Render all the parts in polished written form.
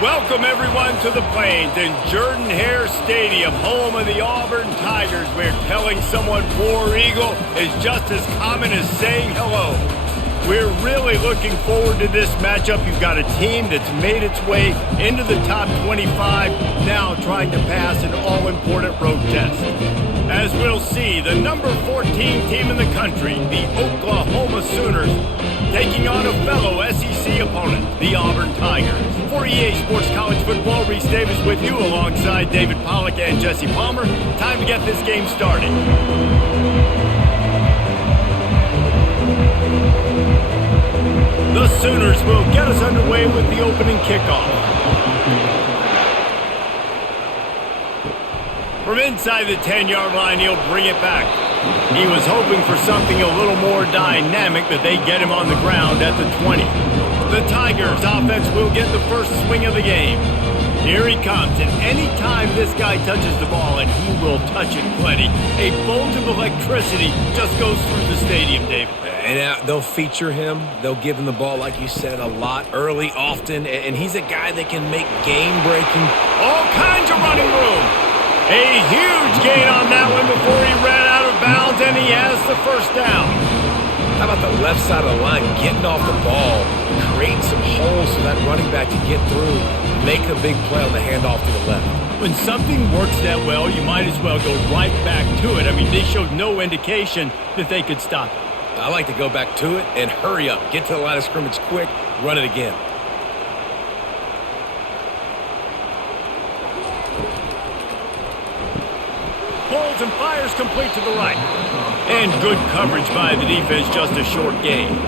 Welcome everyone to the Plains in Jordan-Hare Stadium, home of the Auburn Tigers, where telling someone War Eagle is just as common as saying hello. We're really looking forward to this matchup. You've got a team that's made its way into the top 25, now trying to pass an all-important road test. As we'll see, the number 14 team in the country, the Oklahoma Sooners, taking on a fellow SEC opponent, the Auburn Tigers. For EA Sports College Football, Reese Davis with you alongside David Pollack and Jesse Palmer. Time to get this game started. The Sooners will get us underway with the opening kickoff. From inside the 10-yard line, he'll bring it back. He was hoping for something a little more dynamic, but they get him on the ground at the 20. The Tigers offense will get the first swing of the game. Here he comes, and any time this guy touches the ball, and he will touch it plenty, a bolt of electricity just goes through the stadium, David. And they'll feature him. They'll give him the ball, like you said, a lot, early, often, and he's a guy that can make game-breaking. All kinds of running room. A huge gain on that one before he ran out of bounds, and he has the first down. How about the left side of the line, getting off the ball, creating some holes for that running back to get through, make a big play on the handoff to the left. When something works that well, you might as well go right back to it. I mean, they showed no indication that they could stop it. I like to go back to it and hurry up. Get to the line of scrimmage quick, run it again. Pulls and fires complete to the right. And good coverage by the defense, just a short gain.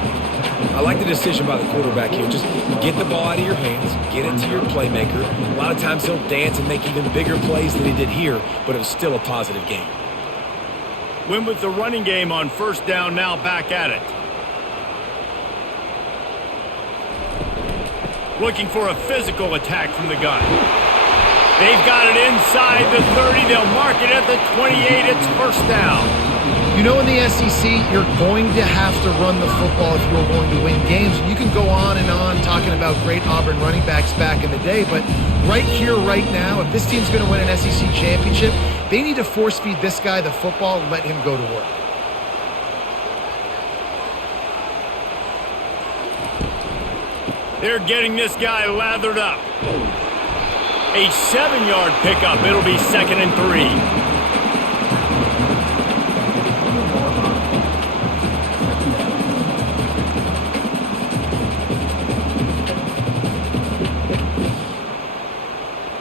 I like the decision by the quarterback here. Just get the ball out of your hands, get it to your playmaker. A lot of times he'll dance and make even bigger plays than he did here, but it was still a positive game. Win with the running game on first down, now back at it. Looking for a physical attack from the gun. They've got it inside the 30. They'll mark it at the 28. It's first down. You know, in the SEC, you're going to have to run the football if you're going to win games. You can go on and on talking about great Auburn running backs back in the day, but right here, right now, if this team's going to win an SEC championship, they need to force feed this guy the football and let him go to work. They're getting this guy lathered up. A 7-yard pickup. It'll be 2nd and 3.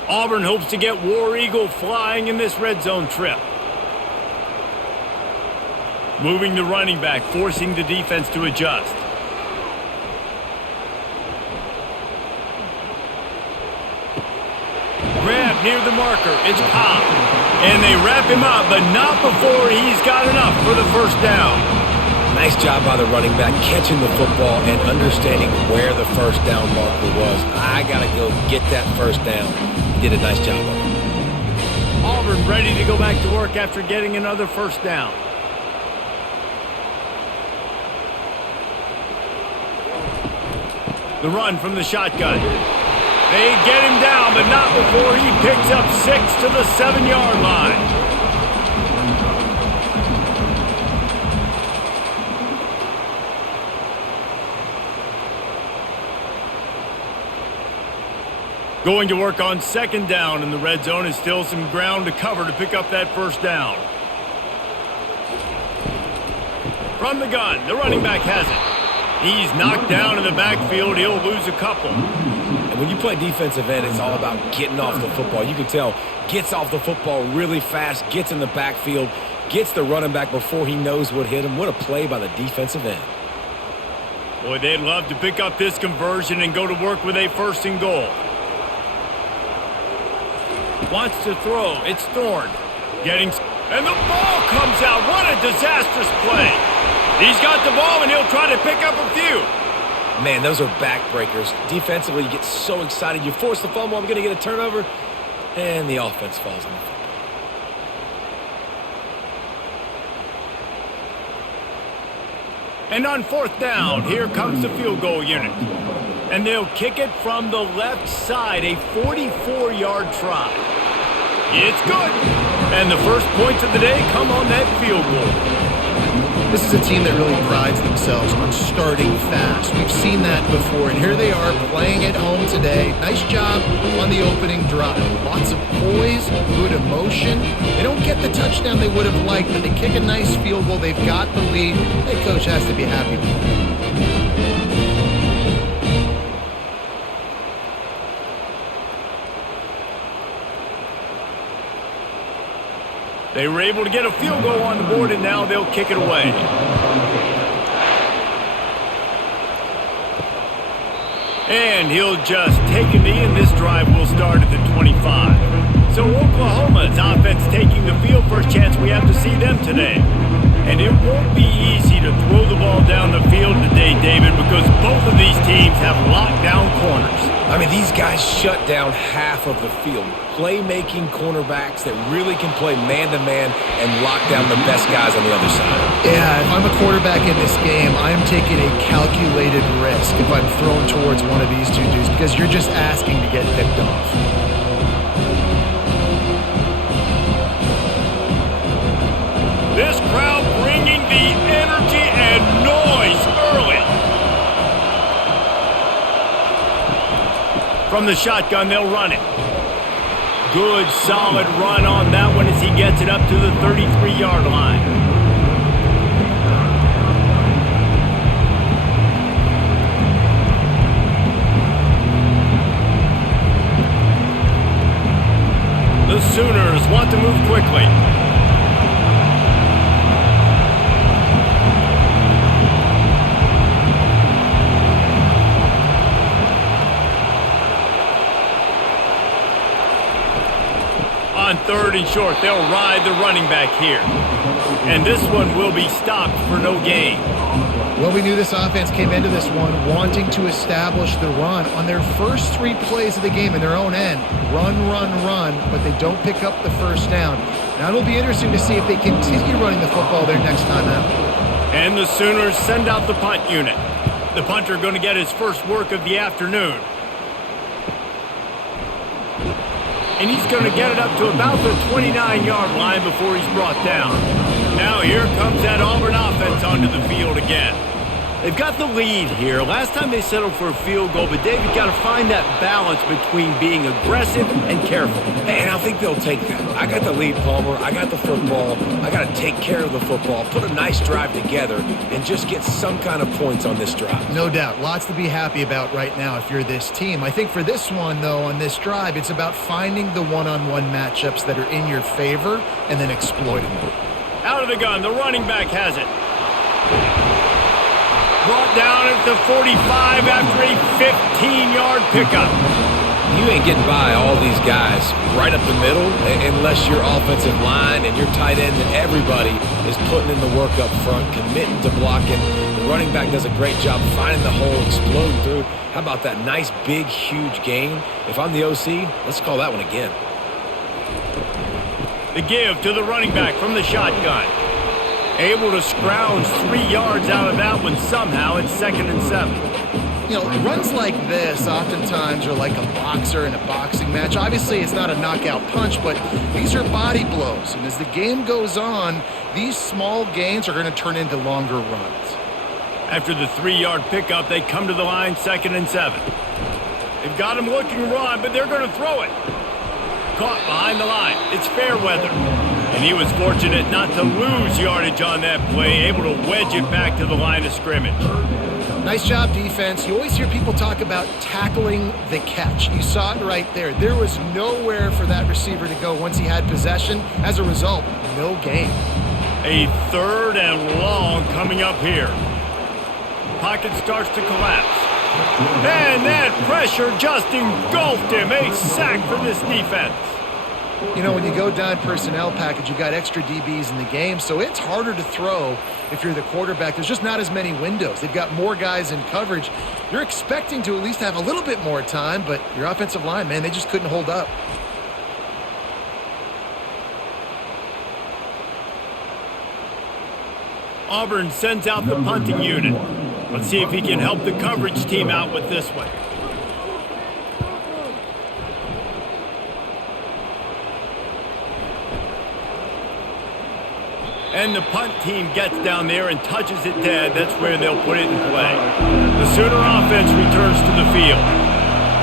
Auburn hopes to get War Eagle flying in this red zone trip. Moving the running back, forcing the defense to adjust. Grab near the marker. It's Cobb. And they wrap him up, but not before he's got enough for the first down. Nice job by the running back catching the football and understanding where the first down marker was. I got to go get that first down. Did a nice job of it. Auburn ready to go back to work after getting another first down. The run from the shotgun. They get him down, but not before he picks up 6 to the 7-yard line. Going to work on second down in the red zone, and still some ground to cover to pick up that first down. From the gun, the running back has it. He's knocked down in the backfield. He'll lose a couple. And when you play defensive end, it's all about getting off the football. You can tell, gets off the football really fast, gets in the backfield, gets the running back before he knows what hit him. What a play by the defensive end. Boy, they'd love to pick up this conversion and go to work with a 1st and goal. Wants to throw. It's Thorne. And the ball comes out. What a disastrous play. He's got the ball, and he'll try to pick up a few. Man, those are backbreakers. Defensively, you get so excited. You force the fumble, I'm going to get a turnover, and the offense falls on the football. And on 4th down, here comes the field goal unit. And they'll kick it from the left side, a 44-yard try. It's good. And the first points of the day come on that field goal. This is a team that really prides themselves on starting fast. We've seen that before, and here they are playing at home today. Nice job on the opening drive. Lots of poise, good emotion. They don't get the touchdown they would have liked, but they kick a nice field goal. They've got the lead. Head coach has to be happy with it. They were able to get a field goal on the board, and now they'll kick it away. And he'll just take a knee, and this drive will start at the 25. So Oklahoma's offense taking the field. First chance we have to see them today. And it won't be easy to throw the ball down the field today, David, because both of these teams have lockdown corners. I mean, these guys shut down half of the field. Playmaking cornerbacks that really can play man-to-man and lock down the best guys on the other side. Yeah, if I'm a quarterback in this game, I'm taking a calculated risk if I'm thrown towards one of these two dudes because you're just asking to get picked off. This crowd bringing the energy and noise early. From the shotgun, they'll run it. Good, solid run on that one as he gets it up to the 33-yard line. The Sooners want to move quickly. On third and short, they'll ride the running back here. And this one will be stopped for no gain. Well, we knew this offense came into this one wanting to establish the run on their first 3 plays of the game in their own end. Run, run, run, but they don't pick up the first down. Now it'll be interesting to see if they continue running the football their next time out. And the Sooners send out the punt unit. The punter going to get his first work of the afternoon. And he's going to get it up to about the 29-yard line before he's brought down. Now here comes that Auburn offense onto the field again. They've got the lead here. Last time they settled for a field goal, but David got to find that balance between being aggressive and careful. And I think they'll take that. I got the lead, Palmer. I got the football. I got to take care of the football, put a nice drive together, and just get some kind of points on this drive. No doubt. Lots to be happy about right now if you're this team. I think for this one, though, on this drive, it's about finding the one-on-one matchups that are in your favor and then exploiting them. Out of the gun, the running back has it. Brought down at the 45 after a 15-yard pickup. You ain't getting by all these guys right up the middle unless your offensive line and your tight end and everybody is putting in the work up front, committing to blocking. The running back does a great job finding the hole, exploding through. How about that nice, big, huge gain? If I'm the OC, let's call that one again. The give to the running back from the shotgun. Able to scrounge 3 yards out of that one somehow. It's 2nd and 7. You know, runs like this oftentimes are like a boxer in a boxing match. Obviously, it's not a knockout punch, but these are body blows. And as the game goes on, these small gains are going to turn into longer runs. After the 3-yard pickup, they come to the line, 2nd and 7. They've got him looking run, but they're going to throw it. Caught behind the line. It's fair weather. And he was fortunate not to lose yardage on that play, able to wedge it back to the line of scrimmage. Nice job, defense. You always hear people talk about tackling the catch. You saw it right there. There was nowhere for that receiver to go once he had possession. As a result, no gain. A 3rd and long coming up here. Pocket starts to collapse. And that pressure just engulfed him. A sack for this defense. You know, when you go down personnel package, you've got extra DBs in the game, so it's harder to throw if you're the quarterback. There's just not as many windows. They've got more guys in coverage. You're expecting to at least have a little bit more time, but your offensive line, man, they just couldn't hold up. Auburn sends out the punting unit. Let's see if he can help the coverage team out with this one. And the punt team gets down there and touches it dead. That's where they'll put it in play. The Sooner offense returns to the field.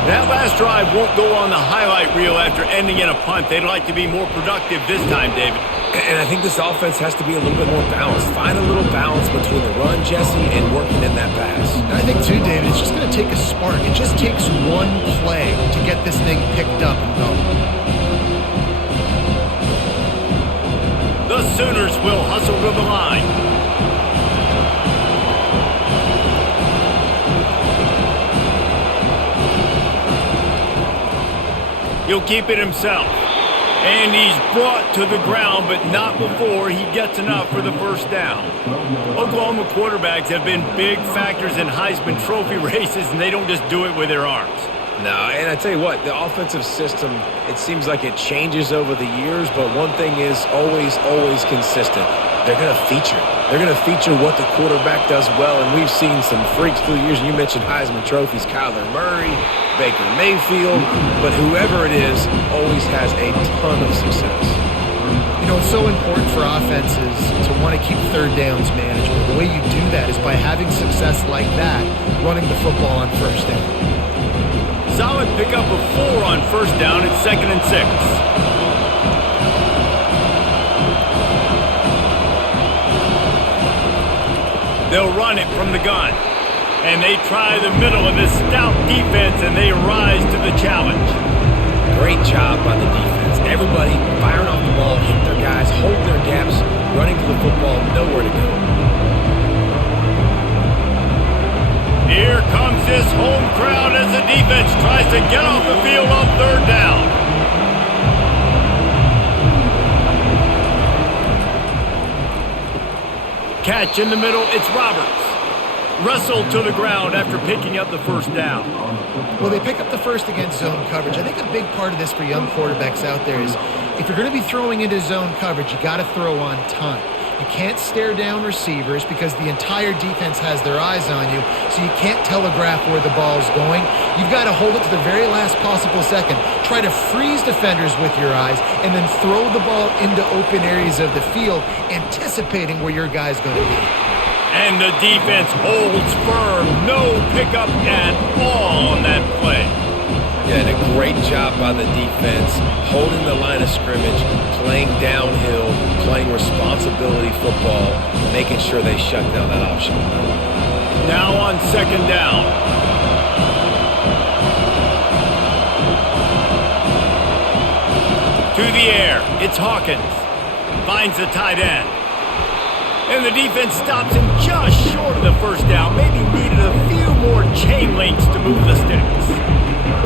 That last drive won't go on the highlight reel after ending in a punt. They'd like to be more productive this time, David. And I think this offense has to be a little bit more balanced. Find a little balance between the run, Jesse, and working in that pass. And I think, too, David, it's just going to take a spark. It just takes one play to get this thing picked up and going. The Sooners will hustle to the line. He'll keep it himself. And he's brought to the ground, but not before he gets enough for the first down. Oklahoma quarterbacks have been big factors in Heisman Trophy races, and they don't just do it with their arms. No, and I tell you what, the offensive system, it seems like it changes over the years, but one thing is always consistent. They're going to feature. They're going to feature what the quarterback does well, and we've seen some freaks through the years. You mentioned Heisman trophies, Kyler Murray, Baker Mayfield, but whoever it is always has a ton of success. You know, it's so important for offenses to want to keep third downs manageable. The way you do that is by having success like that, running the football on first down. Solid pickup of 4 on first down. It's 2nd and 6. They'll run it from the gun. And they try the middle of this stout defense, and they rise to the challenge. Great job by the defense. Everybody firing off the ball, hit their guys, holding their gaps, running to the football, nowhere to go. Here comes this home crowd as the defense tries to get off the field on third down. Catch in the middle, it's Roberts. Wrestled to the ground after picking up the first down. Well, they pick up the first against zone coverage. I think a big part of this for young quarterbacks out there is if you're going to be throwing into zone coverage, you got to throw on time. You can't stare down receivers because the entire defense has their eyes on you, so you can't telegraph where the ball's going. You've got to hold it to the very last possible second. Try to freeze defenders with your eyes and then throw the ball into open areas of the field, anticipating where your guy's going to be. And the defense holds firm. No pickup at all on that play. Yeah, and a great job by the defense, holding the line of scrimmage, playing downhill, playing responsibility football, making sure they shut down that option. Now on second down. To the air, it's Hawkins. Finds the tight end. And the defense stops him just short of the first down. Maybe needed a few more chain links to move the sticks.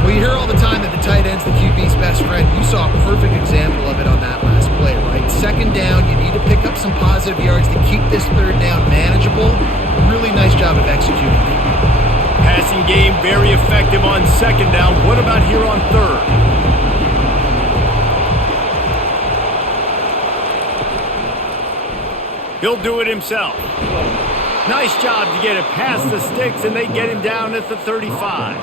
Well, you hear all the time that the tight end's the QB's best friend. You saw a perfect example of it on that last play, right? Second down, you need to pick up some positive yards to keep this third down manageable. Really nice job of executing. Passing game very effective on second down. What about here on third? He'll do it himself. Nice job to get it past the sticks, and they get him down at the 35.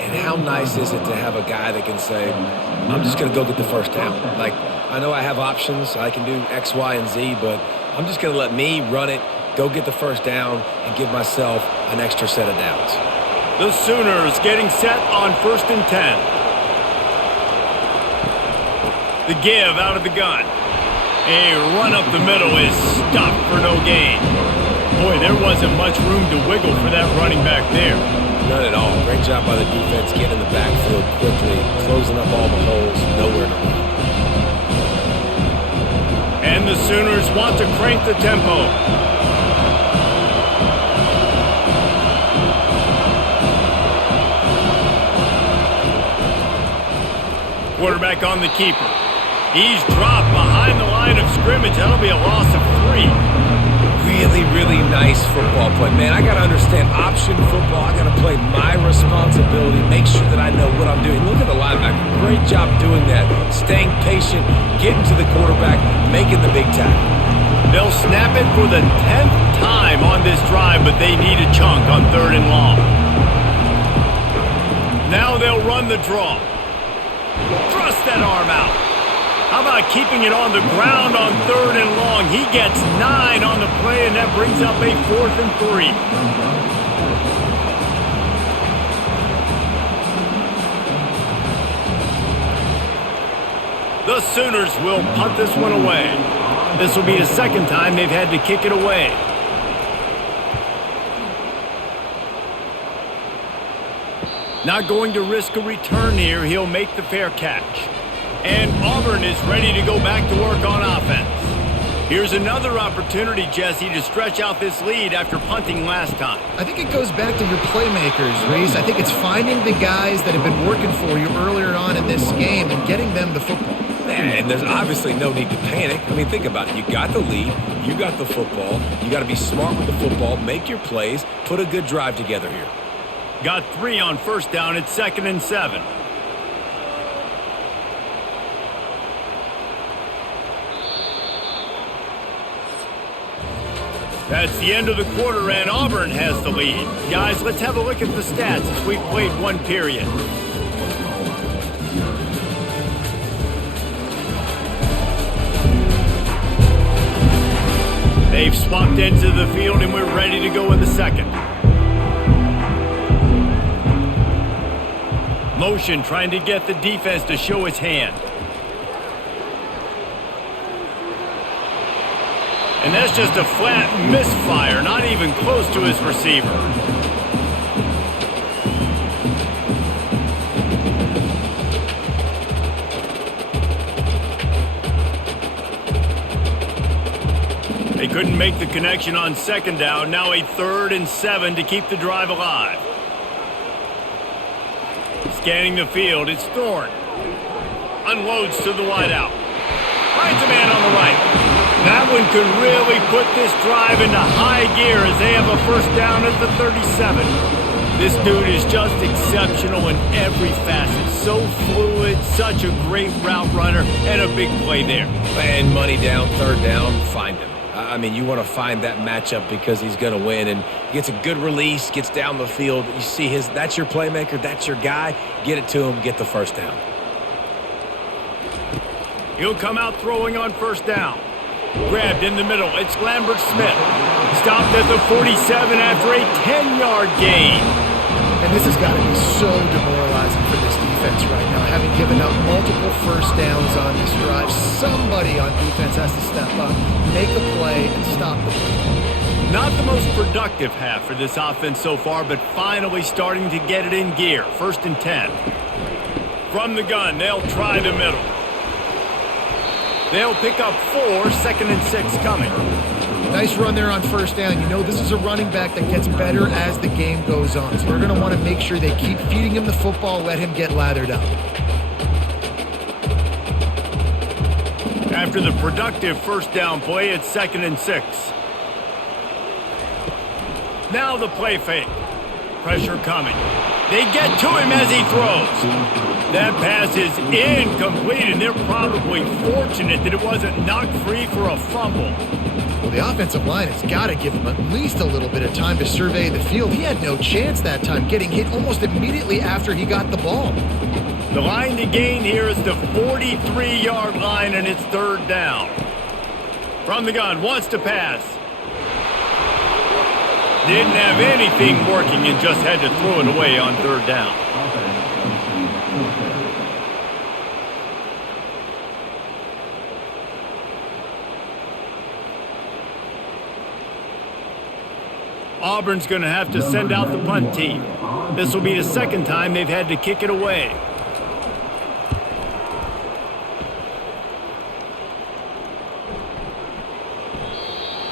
And how nice is it to have a guy that can say, I'm just going to go get the first down. Like, I know I have options. I can do X, Y, and Z, but I'm just going to let me run it, go get the first down, and give myself an extra set of downs. The Sooners getting set on 1st and 10. The give out of the gun. A run up the middle is stopped for no gain. Boy, there wasn't much room to wiggle for that running back there. None at all. Great job by the defense getting in the backfield quickly, closing up all the holes, nowhere to run. And the Sooners want to crank the tempo. Quarterback on the keeper. He's dropped behind the line of scrimmage. That'll be a loss of 3. Really nice football play. Man, I got to understand option football. I got to play my responsibility, make sure that I know what I'm doing. Look at the linebacker. Great job doing that. Staying patient, getting to the quarterback, making the big tackle. They'll snap it for the 10th time on this drive, but they need a chunk on 3rd and long. Now they'll run the draw. Thrust that arm out. How about keeping it on the ground on 3rd and long? He gets 9 on the play, and that brings up a 4th and 3. The Sooners will punt this one away. This will be the second time they've had to kick it away. Not going to risk a return here. He'll make the fair catch. And Auburn is ready to go back to work on offense. Here's another opportunity, Jesse, to stretch out this lead after punting last time. I think it goes back to your playmakers, Reese. I think it's finding the guys that have been working for you earlier on in this game and getting them the football. And there's obviously no need to panic. I mean, think about it. You got the lead. You got the football. You got to be smart with the football. Make your plays. Put a good drive together here. Got 3 on 1st down. It's 2nd and 7. That's the end of the quarter, and Auburn has the lead. Guys, let's have a look at the stats as we've played one period. They've swapped ends of the field, and we're ready to go in the second. Motion trying to get the defense to show its hand. And that's just a flat misfire, not even close to his receiver. They couldn't make the connection on 2nd down. Now a 3rd and 7 to keep the drive alive. Scanning the field, it's Thorne. Unloads to the wideout. Finds a man on the right. That one could really put this drive into high gear as they have a 1st down at the 37. This dude is just exceptional in every facet. So fluid, such a great route runner, and a big play there. And money down, 3rd down, find him. I mean, you want to find that matchup because he's going to win, and he gets a good release, gets down the field. You see that's your playmaker, that's your guy. Get it to him, get the 1st down. He'll come out throwing on 1st down. Grabbed in the middle. It's Lambert Smith. Stopped at the 47 after a 10-yard gain. And this has got to be so demoralizing for this defense right now. Having given up multiple 1st downs on this drive, somebody on defense has to step up, make a play, and stop the play. Not the most productive half for this offense so far, but finally starting to get it in gear. 1st and 10. From the gun, they'll try the middle. They'll pick up 4, 2nd and 6 coming. Nice run there on 1st down. You know this is a running back that gets better as the game goes on. So they're going to want to make sure they keep feeding him the football, let him get lathered up. After the productive 1st down play, it's 2nd and 6. Now the play fake. Pressure coming. They get to him as he throws. That pass is incomplete, and they're probably fortunate that it wasn't knocked free for a fumble. Well, the offensive line has got to give him at least a little bit of time to survey the field. He had no chance that time, getting hit almost immediately after he got the ball. The line to gain here is the 43-yard line, and it's 3rd down. From the gun, wants to pass. Didn't have anything working and just had to throw it away on 3rd down. Auburn's going to have to send out the punt team. This will be the 2nd time they've had to kick it away.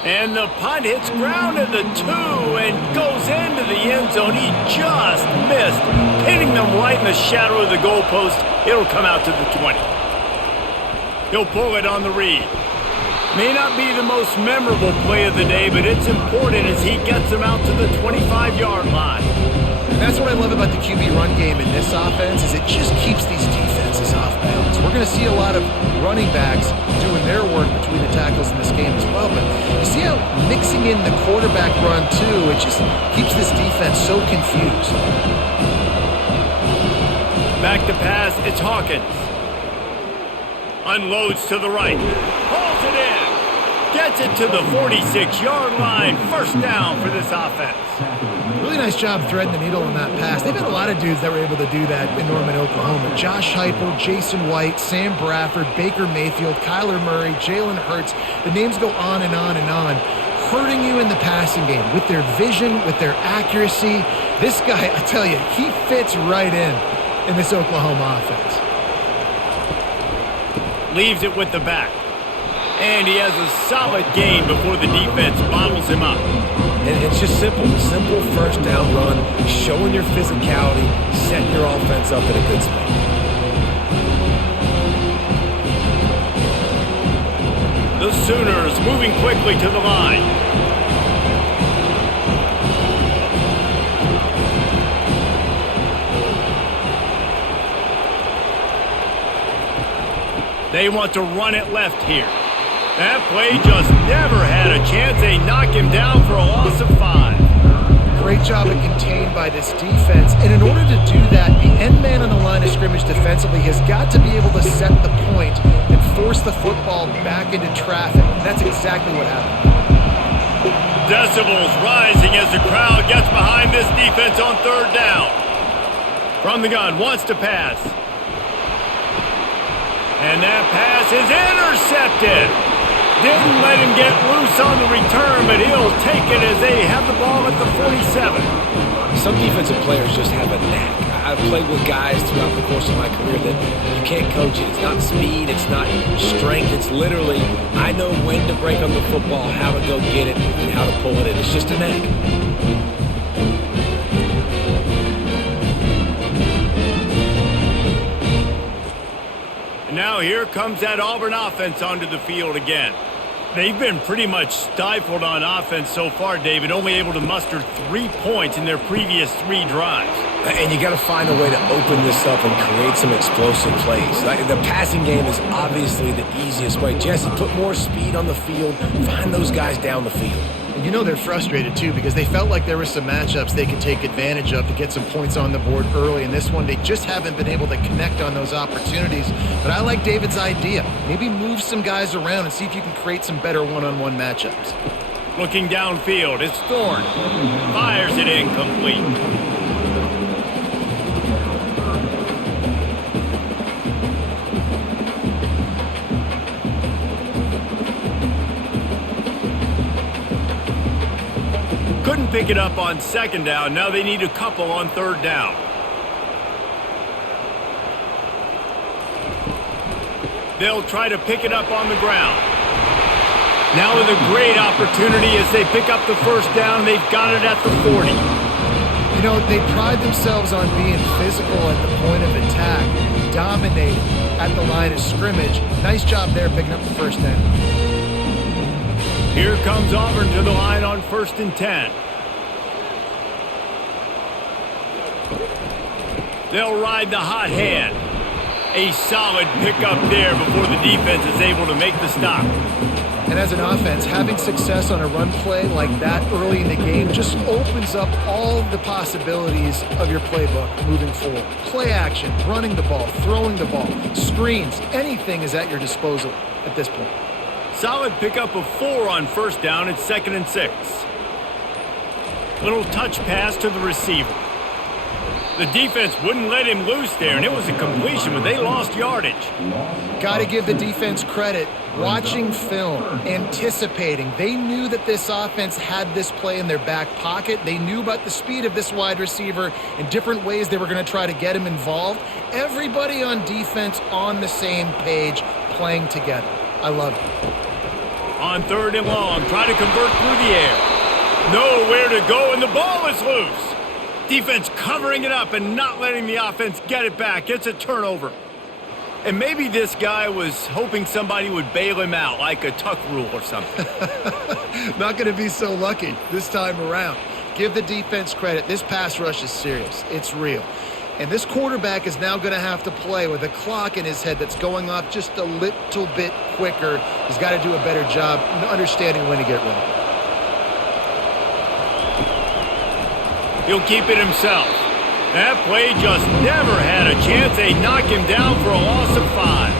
And the punt hits ground at the 2 and goes into the end zone. He just missed, pinning them right in the shadow of the goalpost. It'll come out to the 20. He'll pull it on the read. May not be the most memorable play of the day, but it's important as he gets them out to the 25-yard line. And that's what I love about the QB run game in this offense is it just keeps these defenses off balance. We're going to see a lot of running backs doing their work between the tackles in this game as well. But you see how mixing in the quarterback run too, it just keeps this defense so confused. Back to pass, it's Hawkins. Unloads to the right. Pulls it in. Gets it to the 46-yard line. First down for this offense. Really nice job threading the needle on that pass. They've had a lot of dudes that were able to do that in Norman, Oklahoma. Josh Heupel, Jason White, Sam Bradford, Baker Mayfield, Kyler Murray, Jalen Hurts. The names go on and on and on. Hurting you in the passing game with their vision, with their accuracy. This guy, I tell you, he fits right in this Oklahoma offense. Leaves it with the back. And he has a solid gain before the defense bottles him up. And it's just simple first down run, showing your physicality, setting your offense up in a good spot. The Sooners moving quickly to the line. They want to run it left here. That play just never had a chance. They knock him down for a loss of 5. Great job of contained by this defense. And in order to do that, the end man on the line of scrimmage defensively has got to be able to set the point and force the football back into traffic. And that's exactly what happened. Decibels rising as the crowd gets behind this defense on third down. From the gun, wants to pass. And that pass is intercepted. Didn't let him get loose on the return, but he'll take it as they have the ball at the 47. Some defensive players just have a knack. I've played with guys throughout the course of my career that you can't coach it. It's not speed, it's not strength. It's literally, I know when to break on the football, how to go get it, and how to pull it in. It's just a knack. Now here comes that Auburn offense onto the field again. They've been pretty much stifled on offense so far, David, only able to muster 3 points in their previous 3 drives. And you got to find a way to open this up and create some explosive plays. The passing game is obviously the easiest way. Jesse, put more speed on the field, find those guys down the field. You know they're frustrated, too, because they felt like there were some matchups they could take advantage of to get some points on the board early. In this one, they just haven't been able to connect on those opportunities. But I like David's idea. Maybe move some guys around and see if you can create some better one-on-one matchups. Looking downfield, it's Thorne. Fires it incomplete. Couldn't pick it up on second down. Now they need a couple on third down. They'll try to pick it up on the ground. Now with a great opportunity as they pick up the first down. They've got it at the 40. You know, they pride themselves on being physical at the point of attack, dominating at the line of scrimmage. Nice job there picking up the first down. Here comes Auburn to the line on 1st and 10. They'll ride the hot hand. A solid pickup there before the defense is able to make the stop. And as an offense, having success on a run play like that early in the game just opens up all the possibilities of your playbook moving forward. Play action, running the ball, throwing the ball, screens, anything is at your disposal at this point. Solid pickup of 4 on first down. It's 2nd and 6. Little touch pass to the receiver. The defense wouldn't let him loose there, and it was a completion, but they lost yardage. Got to give the defense credit. Watching film, anticipating. They knew that this offense had this play in their back pocket. They knew about the speed of this wide receiver and different ways they were going to try to get him involved. Everybody on defense on the same page, playing together. I love it. On 3rd and long, try to convert through the air. Nowhere to go, and the ball is loose. Defense covering it up and not letting the offense get it back. It's a turnover. And maybe this guy was hoping somebody would bail him out, like a tuck rule or something. Not going to be so lucky this time around. Give the defense credit. This pass rush is serious. It's real. And this quarterback is now going to have to play with a clock in his head that's going off just a little bit quicker. He's got to do a better job understanding when to get ready. He'll keep it himself. That play just never had a chance. They knock him down for a loss of 5.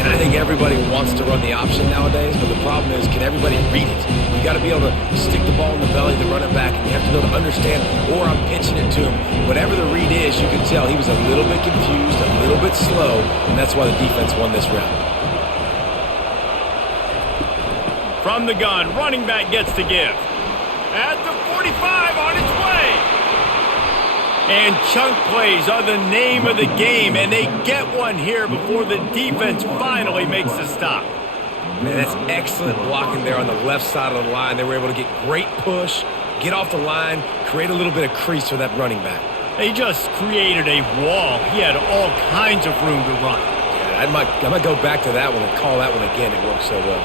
And I think everybody wants to run the option nowadays, but the problem is, can everybody read it? You got to be able to stick the ball in the belly of the running back, and you have to be able to understand, or I'm pitching it to him. Whatever the read is, you can tell he was a little bit confused, a little bit slow, and that's why the defense won this round. From the gun, running back gets to give. At the 45, on its way. And chunk plays are the name of the game, and they get one here before the defense finally makes the stop. Man, that's excellent blocking there on the left side of the line. They were able to get great push, get off the line, create a little bit of crease for that running back. They just created a wall. He had all kinds of room to run. Yeah, I might go back to that one and call that one again. It worked so well.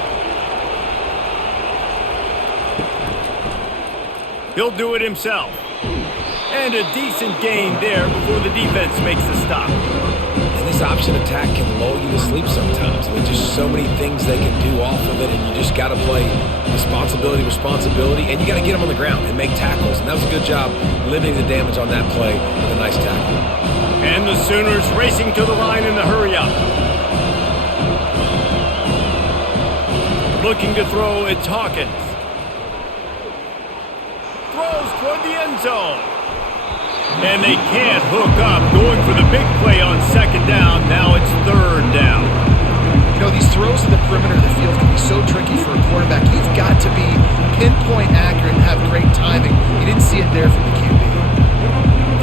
He'll do it himself. And a decent gain there before the defense makes the stop. And this option attack can lull you to sleep sometimes. I mean, just so many things they can do off of it, and you just got to play responsibility, and you got to get them on the ground and make tackles. And that was a good job limiting the damage on that play with a nice tackle. And the Sooners racing to the line in the hurry-up. Looking to throw, it's Hawkins. Throws toward the end zone. And they can't hook up. Going for the big play on second down. Now it's third down. You know, these throws to the perimeter of the field can be so tricky for a quarterback. You've got to be pinpoint accurate and have great timing. You didn't see it there from the QB.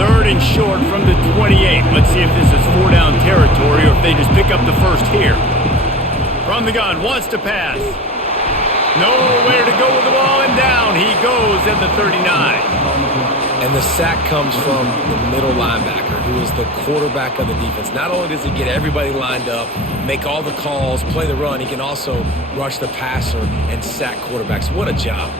Third and short from the 28. Let's see if this is four-down territory or if they just pick up the first here. From the gun, wants to pass. Nowhere to go with the ball, and down he goes at the 39. And the sack comes from the middle linebacker, who is the quarterback of the defense. Not only does he get everybody lined up, make all the calls, play the run, he can also rush the passer and sack quarterbacks. What a job.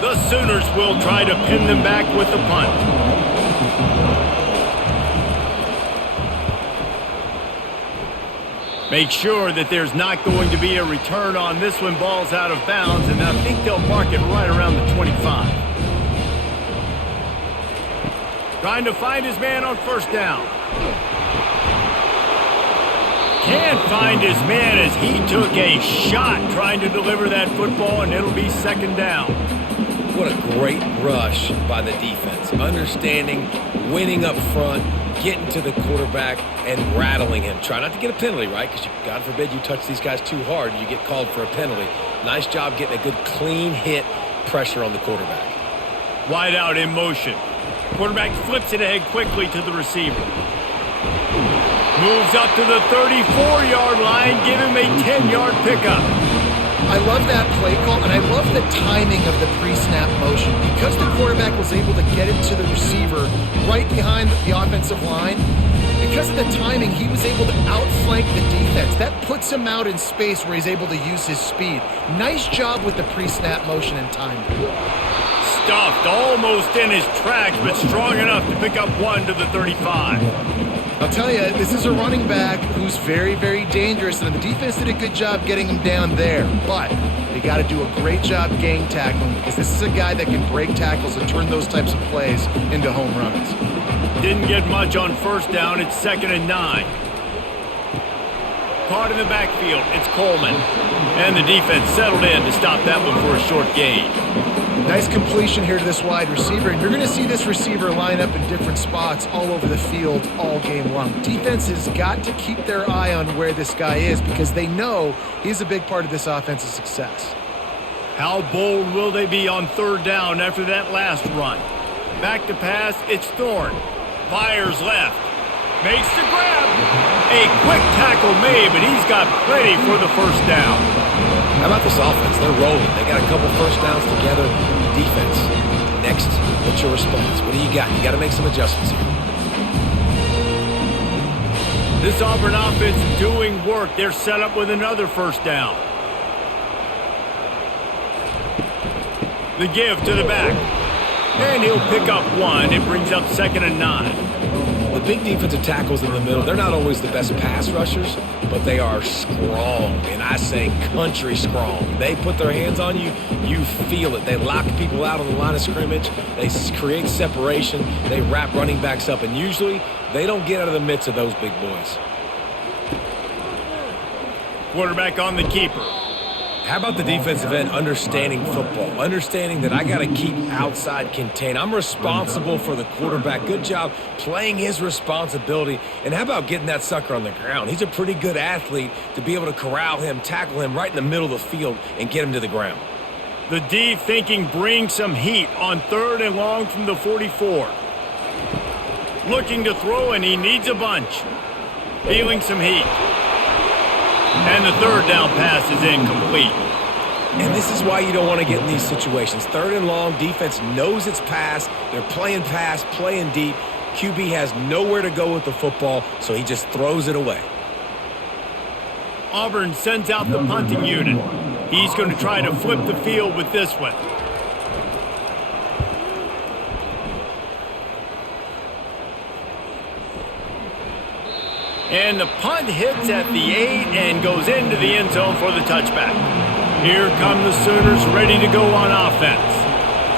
The Sooners will try to pin them back with the punt. Make sure that there's not going to be a return on this one. Ball's out of bounds, and I think they'll mark it right around the 25. Trying to find his man on first down. Can't find his man as he took a shot trying to deliver that football, and it'll be second down. What a great rush by the defense. Understanding, winning up front, getting to the quarterback, and rattling him. Try not to get a penalty, right? Because God forbid you touch these guys too hard and you get called for a penalty. Nice job getting a good clean hit pressure on the quarterback. Wide out in motion. Quarterback flips it ahead quickly to the receiver. Moves up to the 34-yard line. Give him a 10-yard pickup. I love that play call, and I love the timing of the pre-snap motion. Because the quarterback was able to get it to the receiver right behind the offensive line, because of the timing, he was able to outflank the defense. That puts him out in space where he's able to use his speed. Nice job with the pre-snap motion and timing. Stuffed almost in his tracks, but strong enough to pick up one to the 35. I'll tell you, this is a running back who's very, very dangerous, and the defense did a good job getting him down there. But they got to do a great job gang tackling, because this is a guy that can break tackles and turn those types of plays into home runs. Didn't get much on first down. It's 2nd and 9. Caught in the backfield. It's Coleman. And the defense settled in to stop that one for a short gain. Nice completion here to this wide receiver, and you're going to see this receiver line up in different spots all over the field all game long. Defense has got to keep their eye on where this guy is because they know he's a big part of this offense's success. How bold will they be on third down after that last run? Back to pass, it's Thorne. Fires left. Makes the grab. A quick tackle made, but he's got plenty for the first down. How about this offense? They're rolling. They got a couple first downs together. Defense. Next, what's your response? What do you got? You got to make some adjustments here. This Auburn offense is doing work. They're set up with another first down. The give to the back. And he'll pick up one. It brings up 2nd and 9. The big defensive tackles in the middle, they're not always the best pass rushers, but but they are strong, and I say country strong. They put their hands on you, you feel it. They lock people out on the line of scrimmage. They create separation. They wrap running backs up, and usually they don't get out of the midst of those big boys. Quarterback on the keeper. How about the defensive end understanding football, understanding that I got to keep outside contained. I'm responsible for the quarterback. Good job playing his responsibility. And how about getting that sucker on the ground? He's a pretty good athlete to be able to corral him, tackle him right in the middle of the field, and get him to the ground. The D thinking bring some heat on 3rd and long from the 44. Looking to throw, and he needs a bunch. Feeling some heat. And the 3rd down pass is incomplete. And this is why you don't want to get in these situations. 3rd and long, defense knows it's pass. They're playing pass, playing deep. QB has nowhere to go with the football, so he just throws it away. Auburn sends out the punting unit. He's going to try to flip the field with this one. And the punt hits at the 8 and goes into the end zone for the touchback. Here come the Sooners ready to go on offense.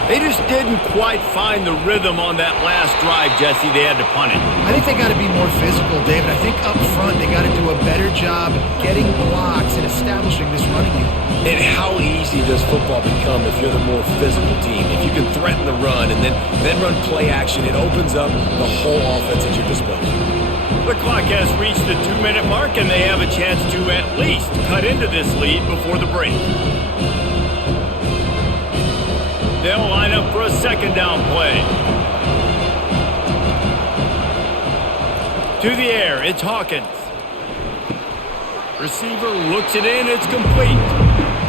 They just didn't quite find the rhythm on that last drive, Jesse. They had to punt it. I think they got to be more physical, David. I think up front they got to do a better job getting blocks and establishing this running game. And how easy does football become if you're the more physical team? If you can threaten the run and then run play action, it opens up the whole offense at your disposal. The clock has reached the 2-minute mark, and they have a chance to at least cut into this lead before the break. They'll line up for a 2nd down play. To the air, it's Hawkins. Receiver looks it in, it's complete.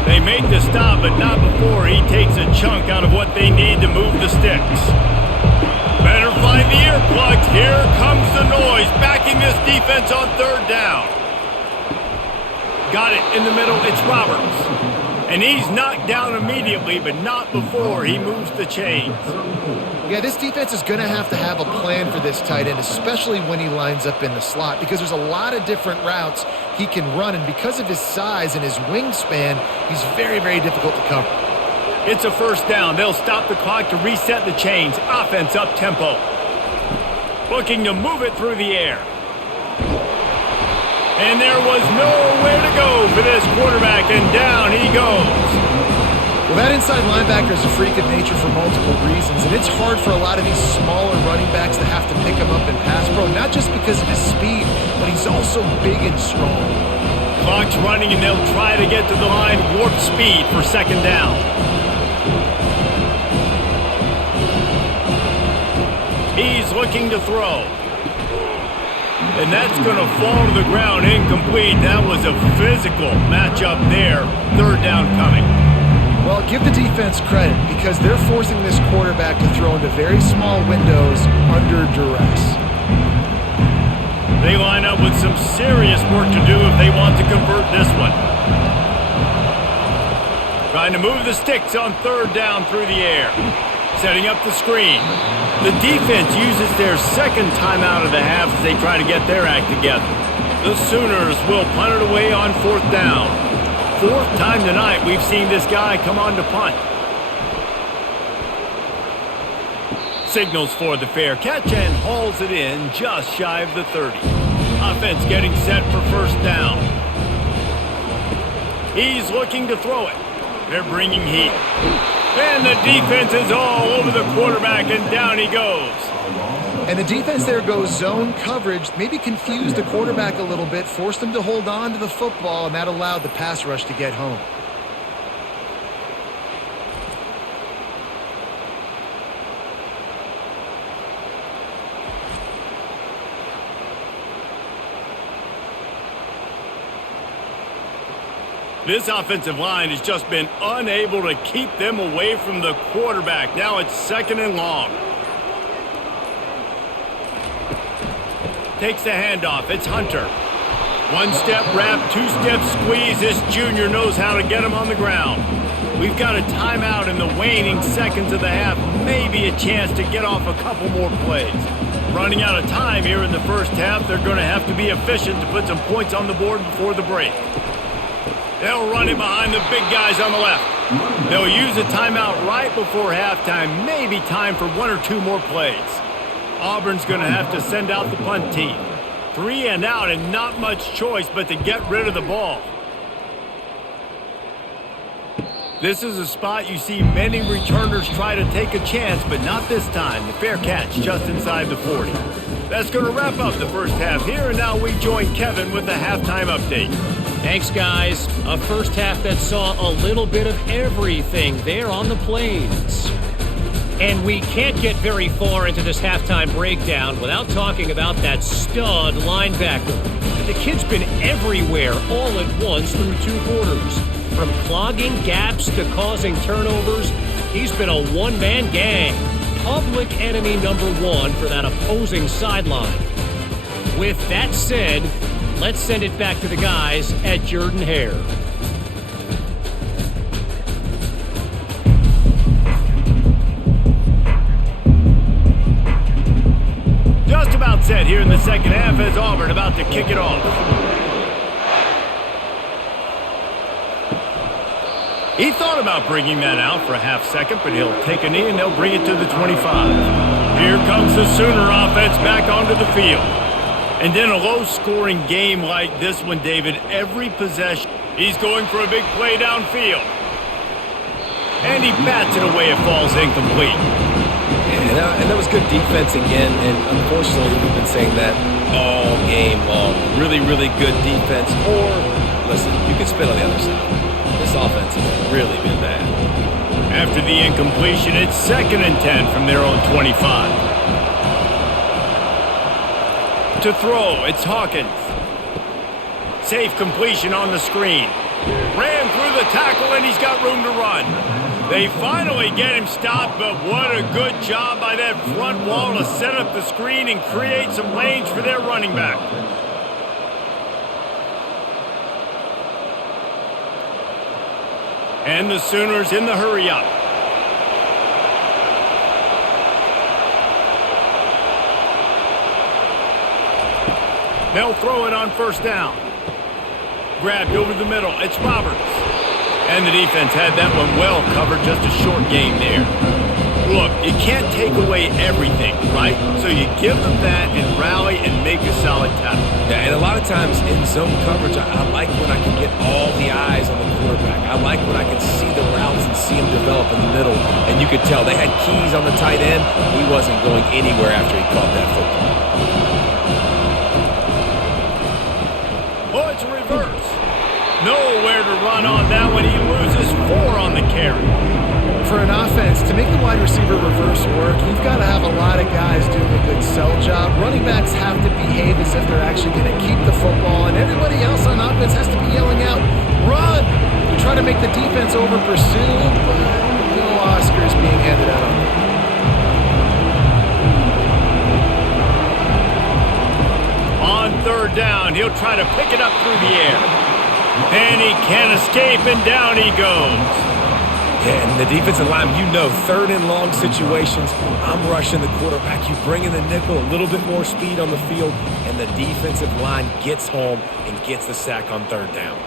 They make the stop, but not before he takes a chunk out of what they need to move the sticks. Better find the earplugs. Here comes the noise, backing this defense on 3rd down. Got it in the middle, it's Roberts. And he's knocked down immediately, but not before he moves the chains. Yeah, this defense is going to have a plan for this tight end, especially when he lines up in the slot, because there's a lot of different routes he can run, and because of his size and his wingspan, he's very, very difficult to cover. It's a 1st down. They'll stop the clock to reset the chains. Offense up tempo. Looking to move it through the air. And there was nowhere to go for this quarterback, and down he goes. Well, that inside linebacker is a freak of nature for multiple reasons, and it's hard for a lot of these smaller running backs to have to pick him up in pass pro, not just because of his speed, but he's also big and strong. Clock's running, and they'll try to get to the line warp speed for 2nd down. He's looking to throw. And that's going to fall to the ground incomplete. That was a physical matchup there. 3rd down coming. Well, give the defense credit because they're forcing this quarterback to throw into very small windows under duress. They line up with some serious work to do if they want to convert this one. Trying to move the sticks on 3rd down through the air. Setting up the screen. The defense uses their 2nd timeout of the half as they try to get their act together. The Sooners will punt it away on 4th down. 4th time tonight we've seen this guy come on to punt. Signals for the fair catch and hauls it in just shy of the 30. Offense getting set for 1st down. He's looking to throw it. They're bringing heat. And the defense is all over the quarterback, and down he goes. And the defense there goes zone coverage, maybe confused the quarterback a little bit, forced him to hold on to the football, and that allowed the pass rush to get home. This offensive line has just been unable to keep them away from the quarterback. Now it's 2nd and long. Takes the handoff. It's Hunter. 1-step wrap, 2-step squeeze. This junior knows how to get him on the ground. We've got a timeout in the waning seconds of the half. Maybe a chance to get off a couple more plays. running out of time here in the first half. They're going to have to be efficient to put some points on the board before the break. They'll run it behind the big guys on the left. They'll use a timeout right before halftime, maybe time for 1 or 2 more plays. Auburn's going to have to send out the punt team. 3 and out and not much choice but to get rid of the ball. This is a spot you see many returners try to take a chance, but not this time. The fair catch just inside the 40. That's going to wrap up the first half here, and now we join Kevin with the halftime update. Thanks, guys. A first half that saw a little bit of everything there on the Plains. And we can't get very far into this halftime breakdown without talking about that stud linebacker. The kid's been everywhere all at once through 2 quarters. From clogging gaps to causing turnovers, he's been a one-man gang. Public enemy number 1 for that opposing sideline. With that said, let's send it back to the guys at Jordan-Hare. Just about set here in the second half as Auburn about to kick it off. He thought about bringing that out for a half second, but he'll take a knee and they'll bring it to the 25. Here comes the Sooner offense back onto the field. And then a low-scoring game like this one, David, every possession, he's going for a big play downfield. And he bats it away, it falls incomplete. And that was good defense again, and unfortunately we've been saying that all game long. Really, really good defense, or, listen, you can spit on the other side. This offense has really been bad. After the incompletion, it's 2nd and 10 from their own 25. To throw, it's Hawkins. Safe completion on the screen. Ran through the tackle, and he's got room to run. They finally get him stopped, but what a good job by that front wall to set up the screen and create some lanes for their running back. And the Sooners in the hurry-up. They'll throw it on first down. Grabbed over the middle. It's Roberts. And the defense had that one well covered. Just a short game there. Look, you can't take away everything, right? So you give them that and rally and make a solid tackle. Yeah, and a lot of times in zone coverage, I like when I can get all the eyes on the quarterback. I like when I can see the routes and see them develop in the middle. And you could tell they had keys on the tight end. He wasn't going anywhere after he caught that football. Oh, it's a reverse. Nowhere to run on that one. He loses 4 on the carry. For an offense, to make the wide receiver reverse work, you've got to have a lot of guys doing a good sell job. Running backs have to behave as if they're actually going to keep the football, and everybody else on offense has to be yelling out, run! To try to make the defense over pursue, but no Oscars being handed out on them. On 3rd down, he'll try to pick it up through the air. And he can't escape, and down he goes. Yeah, and the defensive line, you know, 3rd and long situations, I'm rushing the quarterback. You bring in the nickel, a little bit more speed on the field, and the defensive line gets home and gets the sack on 3rd down.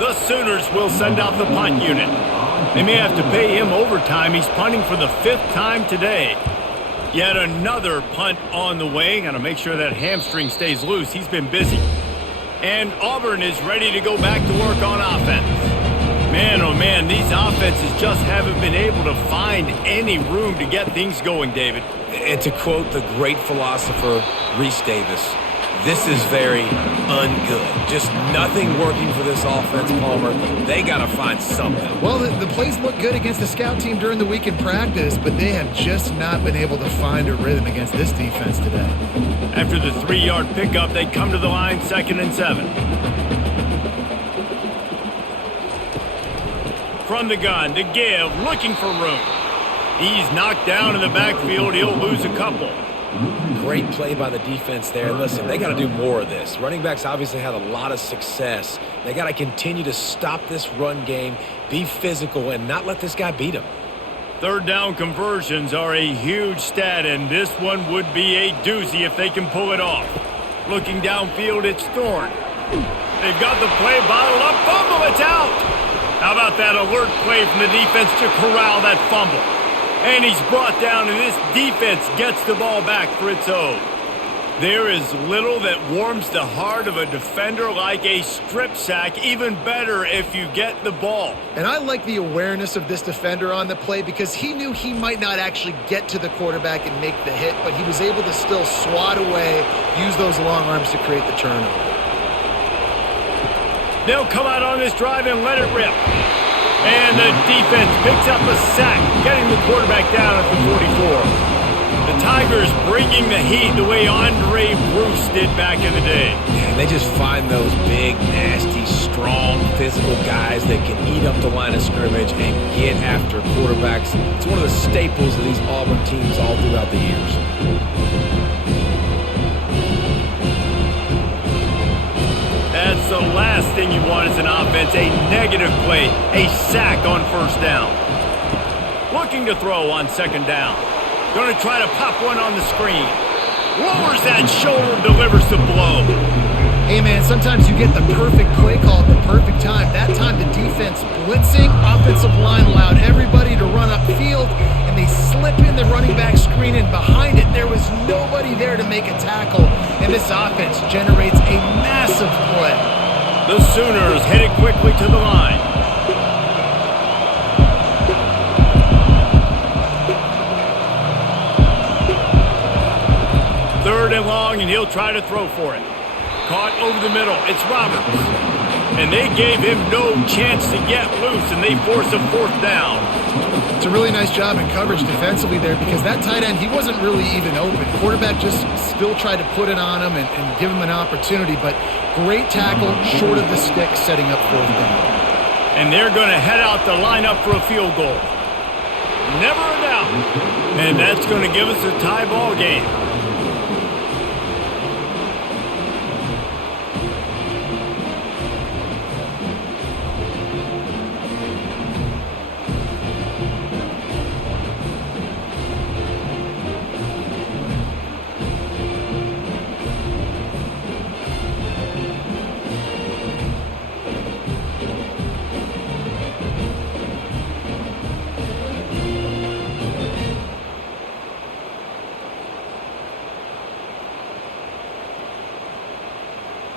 The Sooners will send out the punt unit. They may have to pay him overtime. He's punting for the 5th time today. Yet another punt on the way. Got to make sure that hamstring stays loose. He's been busy. And Auburn is ready to go back to work on offense. Man, oh man, these offenses just haven't been able to find any room to get things going, David. And to quote the great philosopher, Reese Davis, this is very ungood. Just nothing working for this offense, Palmer. They got to find something. Well, the plays look good against the scout team during the week in practice, but they have just not been able to find a rhythm against this defense today. After the 3-yard pickup, they come to the line 2nd and 7. From the gun to give, looking for room. He's knocked down in the backfield. He'll lose a couple. great play by the defense there. And listen, they got to do more of this. Running backs obviously had a lot of success. They got to continue to stop this run game, be physical, and not let this guy beat them. Third down conversions are a huge stat, and this one would be a doozy if they can pull it off. Looking downfield, it's Thorne. They've got the play bottled up. Fumble, it's out. How about that alert play from the defense to corral that fumble? And he's brought down, and this defense gets the ball back for its own. There is little that warms the heart of a defender like a strip sack. Even better if you get the ball. And I like the awareness of this defender on the play because he knew he might not actually get to the quarterback and make the hit, but he was able to still swat away, use those long arms to create the turnover. They'll come out on this drive and let it rip. And the defense picks up a sack, getting the quarterback down at the 44. The Tigers bringing the heat the way Andre Bruce did back in the day. Yeah, they just find those big, nasty, strong, physical guys that can eat up the line of scrimmage and get after quarterbacks. It's one of the staples of these Auburn teams all throughout the years. That's the last thing you want as an offense, a negative play, a sack on first down. Looking to throw on second down. Going to try to pop one on the screen. Lowers that shoulder, delivers the blow. Hey, man, sometimes you get the perfect play call at the perfect time. That time the defense blitzing, offensive line allowed everybody to run upfield, and they slip in the running back screen, and behind it there was nobody there to make a tackle, and this offense generates a massive play. The Sooners headed quickly to the line. Third and long, and he'll try to throw for it. Caught over the middle. It's Roberts. And they gave him no chance to get loose, and they force a fourth down. It's a really nice job in coverage defensively there because that tight end, he wasn't really even open. Quarterback just still tried to put it on him and give him an opportunity, but great tackle, short of the stick, setting up fourth down. And they're going to head out to line up for a field goal. Never a doubt. And that's going to give us a tie ball game.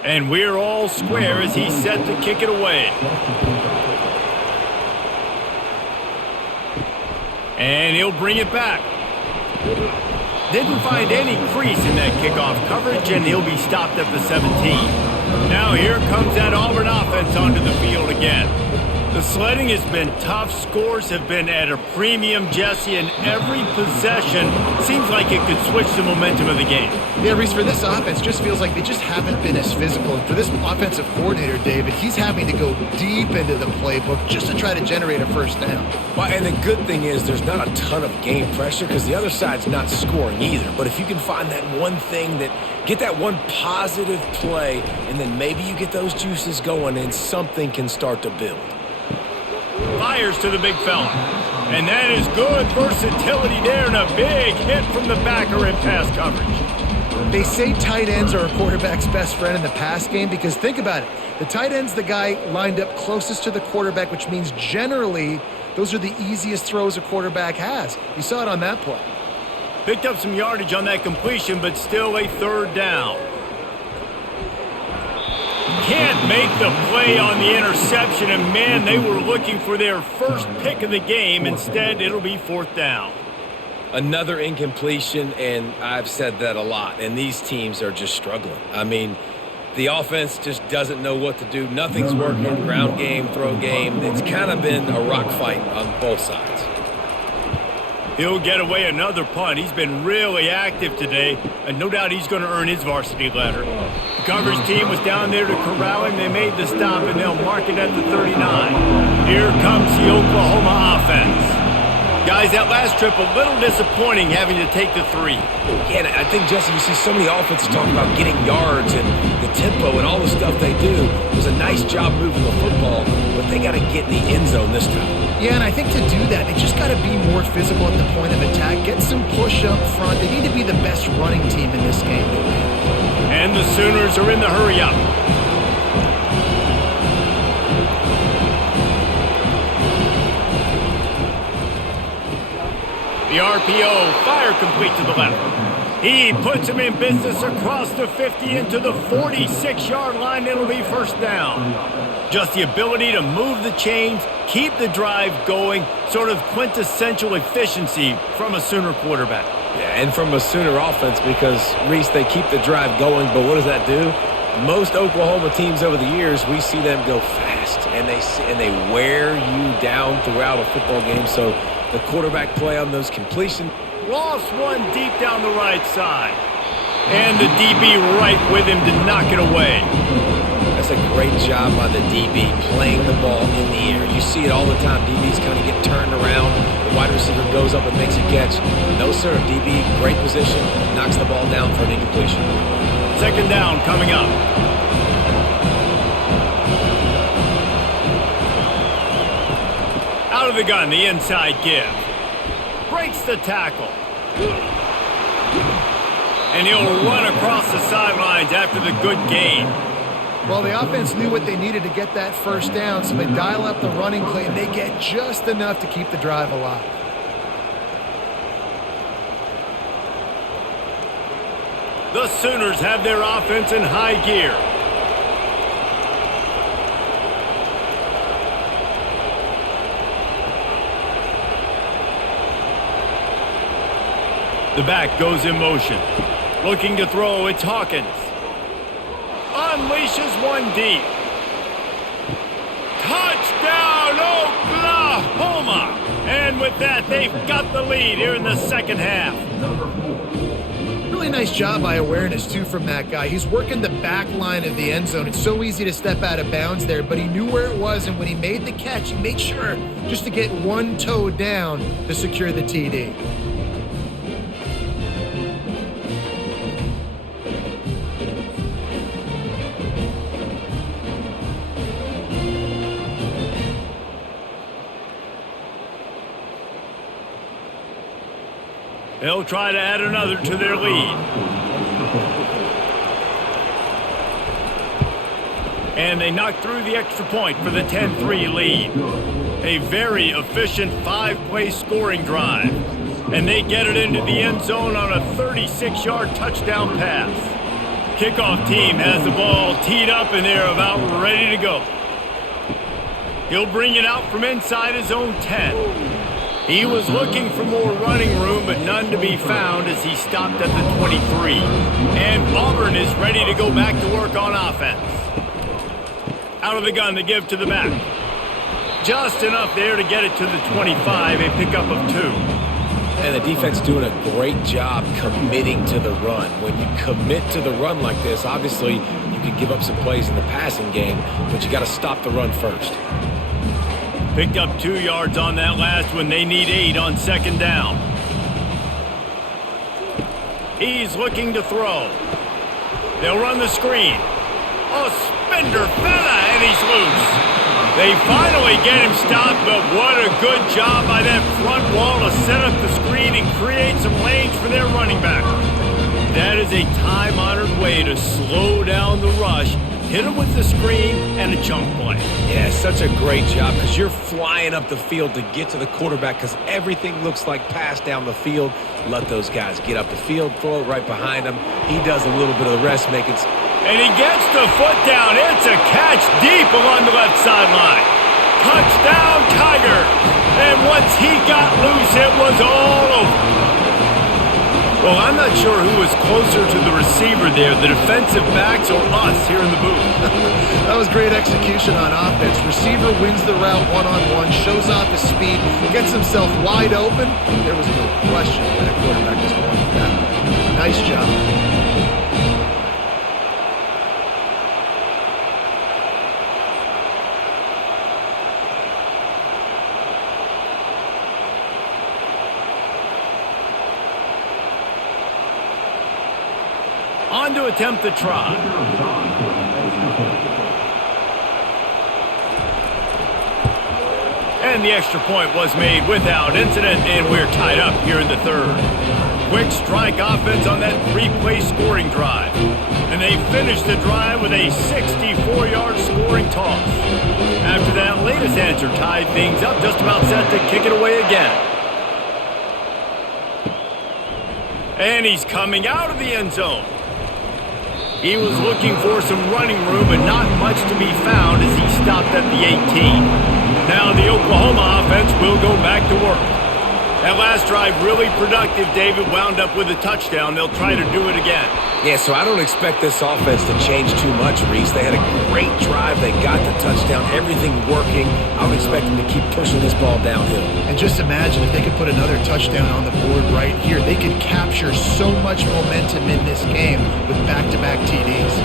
And we're all square as he's set to kick it away. And he'll bring it back. Didn't find any crease in that kickoff coverage, and he'll be stopped at the 17. Now here comes that Auburn offense onto the field again. The sledding has been tough. Scores have been at a premium, Jesse, and every possession seems like it could switch the momentum of the game. Yeah, Reese, for this offense, just feels like they just haven't been as physical. And for this offensive coordinator, David, he's having to go deep into the playbook just to try to generate a first down. Well, and the good thing is there's not a ton of game pressure because the other side's not scoring either. But if you can find that one thing get that one positive play, and then maybe you get those juices going and something can start to build. Fires to the big fella. And that is good versatility there, and a big hit from the backer in pass coverage. They say tight ends are a quarterback's best friend in the pass game because think about it. The tight end's the guy lined up closest to the quarterback, which means generally those are the easiest throws a quarterback has. You saw it on that play. Picked up some yardage on that completion, but still a third down. Can't make the play on the interception, and man, they were looking for their first pick of the game. Instead, it'll be fourth down. Another incompletion, and I've said that a lot, and these teams are just struggling. I mean, the offense just doesn't know what to do. Nothing's working. Ground game, throw game. It's kind of been a rock fight on both sides. He'll get away another punt. He's been really active today, and no doubt he's going to earn his varsity letter. The coverage team was down there to corral him. They made the stop, and they'll mark it at the 39. Here comes the Oklahoma offense. Guys, that last trip a little disappointing having to take the 3. Yeah, and I think, Jesse, you see so many offenses talk about getting yards and the tempo and all the stuff they do. It was a nice job moving the football, but they got to get in the end zone this time. Yeah, and I think to do that, they just got to be more physical at the point of attack, get some push up front. They need to be the best running team in this game to win. And the Sooners are in the hurry-up. The RPO, fire complete to the left. He puts him in business across the 50 into the 46-yard line. It'll be first down. Just the ability to move the chains, keep the drive going, sort of quintessential efficiency from a Sooner quarterback. Yeah, and from a Sooner offense because, Reese, they keep the drive going, but what does that do? Most Oklahoma teams over the years, we see them go fast, and they wear you down throughout a football game, so the quarterback play on those completions. Lost one deep down the right side. And the DB right with him to knock it away. That's a great job by the DB playing the ball in the air. You see it all the time. DBs kind of get turned around. The wide receiver goes up and makes a catch. No, sir. DB, great position, knocks the ball down for an incompletion. Second down coming up. Out of the gun, the inside give. Breaks the tackle. And he'll run across the sidelines after the good gain. Well, the offense knew what they needed to get that first down, so they dial up the running play, and they get just enough to keep the drive alive. The Sooners have their offense in high gear. The back goes in motion. Looking to throw, it's Hawkins. Unleashes one deep. Touchdown, Oklahoma! And with that, they've got the lead here in the second half. Really nice job by awareness, too, from that guy. He's working the back line of the end zone. It's so easy to step out of bounds there, but he knew where it was, and when he made the catch, he made sure just to get one toe down to secure the TD. They'll try to add another to their lead. And they knock through the extra point for the 10-3 lead. A very efficient 5-play scoring drive. And they get it into the end zone on a 36-yard touchdown pass. Kickoff team has the ball teed up and they're about ready to go. He'll bring it out from inside his own 10. He was looking for more running room, but none to be found as he stopped at the 23. And Auburn is ready to go back to work on offense. Out of the gun, the give to the back. Just enough there to get it to the 25, a pickup of 2. And the defense doing a great job committing to the run. When you commit to the run like this, obviously you can give up some plays in the passing game, but you got to stop the run first. Picked up 2 yards on that last one. They need 8 on second down. He's looking to throw. They'll run the screen. Oh, Spender fella, and he's loose. They finally get him stopped, but what a good job by that front wall to set up the screen and create some lanes for their running back. That is a time-honored way to slow down the rush. Hit him with the screen and a chunk play. Yeah, such a great job because you're flying up the field to get to the quarterback because everything looks like pass down the field. Let those guys get up the field, throw it right behind him. He does a little bit of the rest, making. And he gets the foot down. It's a catch deep along the left sideline. Touchdown, Tigers. And once he got loose, it was all over. Well, I'm not sure who was closer to the receiver there, the defensive backs or us here in the booth. That was great execution on offense. Receiver wins the route one-on-one, shows off his speed, gets himself wide open. There was no question that quarterback was going with that. Nice job. On to attempt the try. And the extra point was made without incident, and we're tied up here in the third. Quick strike offense on that three-play scoring drive. And they finished the drive with a 64-yard scoring toss. After that latest answer tied things up, just about set to kick it away again. And he's coming out of the end zone. He was looking for some running room, but not much to be found as he stopped at the 18. Now the Oklahoma offense will go back to work. That last drive really productive. David wound up with a touchdown. They'll try to do it again. Yeah, so I don't expect this offense to change too much, Reese. They had a great drive. They got the touchdown. Everything working. I would expect them to keep pushing this ball downhill. And just imagine if they could put another touchdown on the board right here. They could capture so much momentum in this game with back-to-back TDs.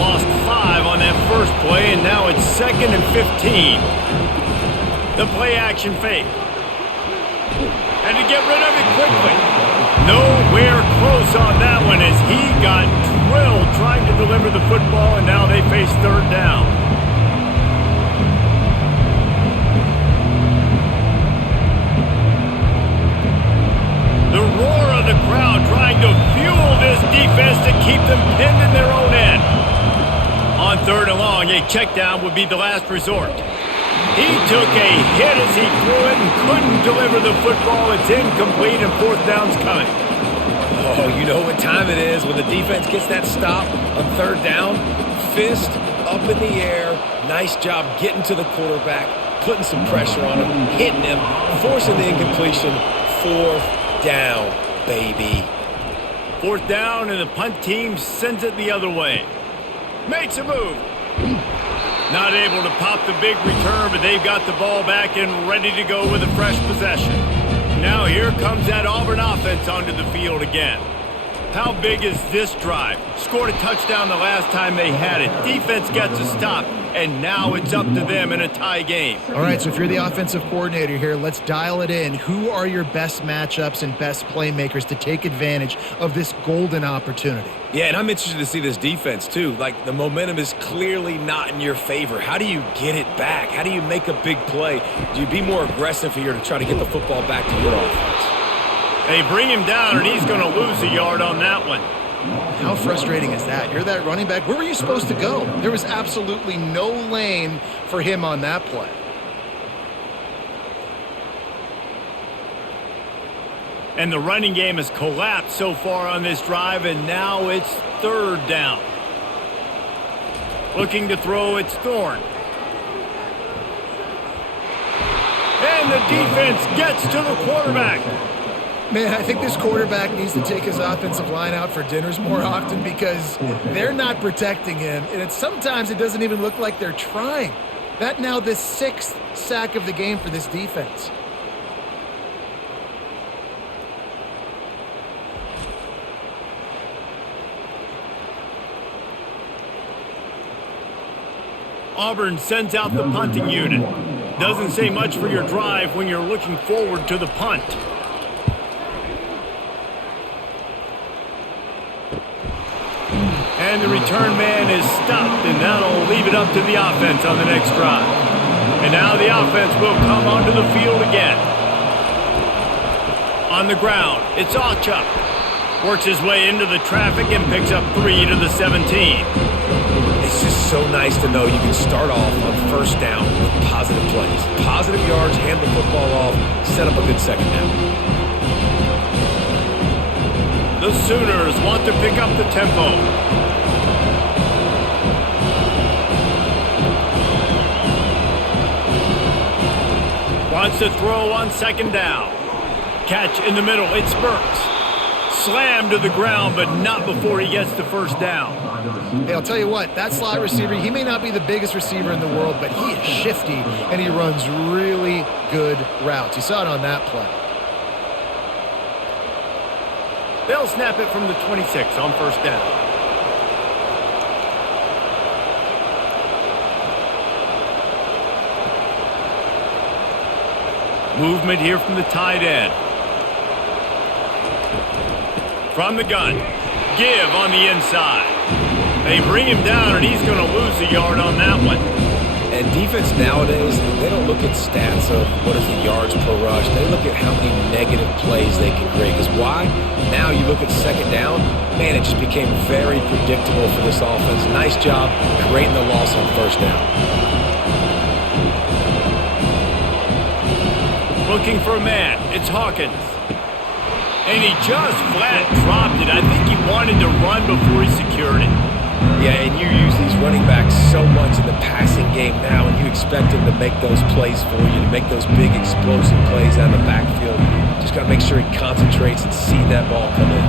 Lost 5 on that first play, and now it's 2nd and 15. The play-action fake. And to get rid of it quickly. Nowhere close on that one as he got drilled trying to deliver the football, and now they face third down. The roar of the crowd trying to fuel this defense to keep them pinned in their own end. On third and long, a check down would be the last resort. He took a hit as he threw it and couldn't deliver the football. It's incomplete and fourth down's coming. Oh, you know what time it is when the defense gets that stop on third down. Fist up in the air. Nice job getting to the quarterback, putting some pressure on him, hitting him, forcing the incompletion. Fourth down, baby. Fourth down, and the punt team sends it the other way. Makes a move. Not able to pop the big return, but they've got the ball back and ready to go with a fresh possession. Now here comes that Auburn offense onto the field again. How big is this drive? Scored a touchdown the last time they had it. Defense gets a stop, and now it's up to them in a tie game. All right, so if you're the offensive coordinator here, let's dial it in. Who are your best matchups and best playmakers to take advantage of this golden opportunity? Yeah, and I'm interested to see this defense, too. Like, the momentum is clearly not in your favor. How do you get it back? How do you make a big play? Do you be more aggressive here to try to get the football back to your offense? They bring him down, and he's going to lose a yard on that one. How frustrating is that? You're that running back. Where were you supposed to go? There was absolutely no lane for him on that play. And the running game has collapsed so far on this drive, and now it's third down. Looking to throw, it's Thorne. And the defense gets to the quarterback. Man, I think this quarterback needs to take his offensive line out for dinners more often because they're not protecting him. And sometimes it doesn't even look like they're trying. That now the 6th sack of the game for this defense. Auburn sends out the punting unit. Doesn't say much for your drive when you're looking forward to the punt. And the return man is stopped, and that'll leave it up to the offense on the next drive. And now the offense will come onto the field again. On the ground, it's Auchuk. Works his way into the traffic and picks up 3 to the 17. It's just so nice to know you can start off on first down with positive plays. Positive yards, hand the football off, set up a good second down. The Sooners want to pick up the tempo. Wants to throw on second down. Catch in the middle, it's Burks. Slammed to the ground, but not before he gets the first down. Hey, I'll tell you what, that slot receiver, he may not be the biggest receiver in the world, but he is shifty, and he runs really good routes. You saw it on that play. They'll snap it from the 26 on first down. Movement here from the tight end. From the gun. give on the inside. They bring him down, and he's going to lose a yard on that one. And defense nowadays, they don't look at stats of what is the yards per rush. They look at how many negative plays they can create. Because why? Now you look at second down, man, it just became very predictable for this offense. Nice job creating the loss on first down. Looking for a man. It's Hawkins. And he just flat dropped it. I think he wanted to run before he secured it. Yeah, and you use these running backs so much in the passing game now, and you expect them to make those plays for you, to make those big explosive plays out of the backfield. Just got to make sure he concentrates and see that ball come in.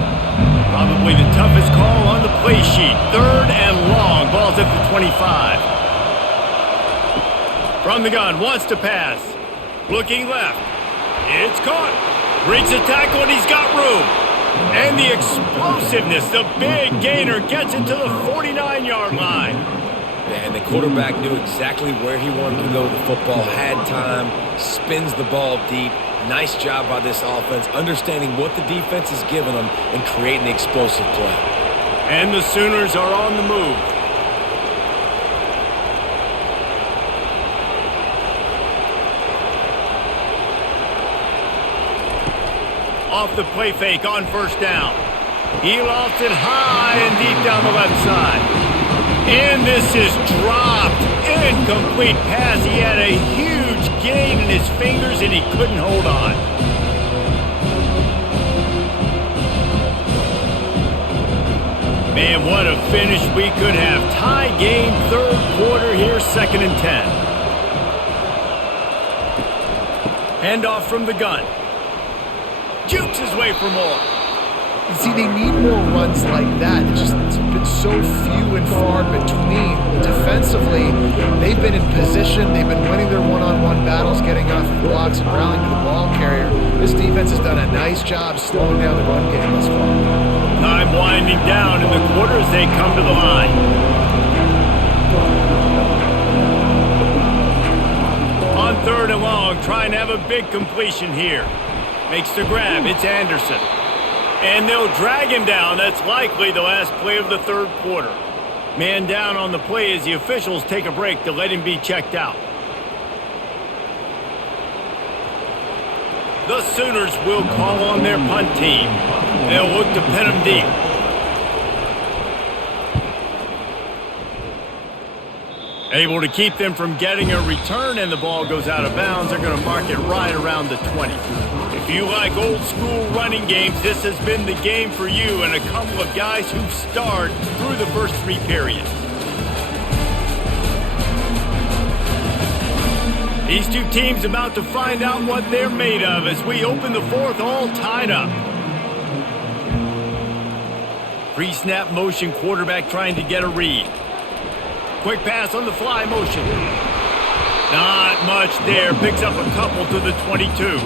Probably the toughest call on the play sheet. 3rd and long. Ball's at the 25. From the gun, wants to pass. Looking left. It's caught. Breaks a tackle, and he's got room. And the explosiveness, the big gainer gets it to the 49-yard line. Yeah, and the quarterback knew exactly where he wanted to go with the football, had time, spins the ball deep. Nice job by this offense, understanding what the defense is giving them and creating the explosive play. And the Sooners are on the move. Off the play fake on first down. He lost it high and deep down the left side. And this is dropped. Incomplete pass. He had a huge gain in his fingers and he couldn't hold on. Man, what a finish we could have. Tie game, 3rd quarter here, 2nd and 10. Handoff from the gun. Jukes his way for more. You see, they need more runs like that. It's been so few and far between. Defensively, they've been in position. They've been winning their one-on-one battles, getting off the blocks and rallying to the ball carrier. This defense has done a nice job slowing down the run game thus far. Time winding down in the quarter as they come to the line. On 3rd and long, trying to have a big completion here. Makes the grab. It's Anderson. And they'll drag him down. That's likely the last play of the 3rd quarter. Man down on the play as the officials take a break to let him be checked out. The Sooners will call on their punt team. They'll look to pin him deep. Able to keep them from getting a return, and the ball goes out of bounds. They're going to mark it right around the 20. If you like old school running games, this has been the game for you and a couple of guys who've starred through the first 3 periods. These two teams about to find out what they're made of as we open the 4th all tied up. Pre-snap motion, quarterback trying to get a read. Quick pass on the fly motion. Not much there. Picks up a couple to the 22.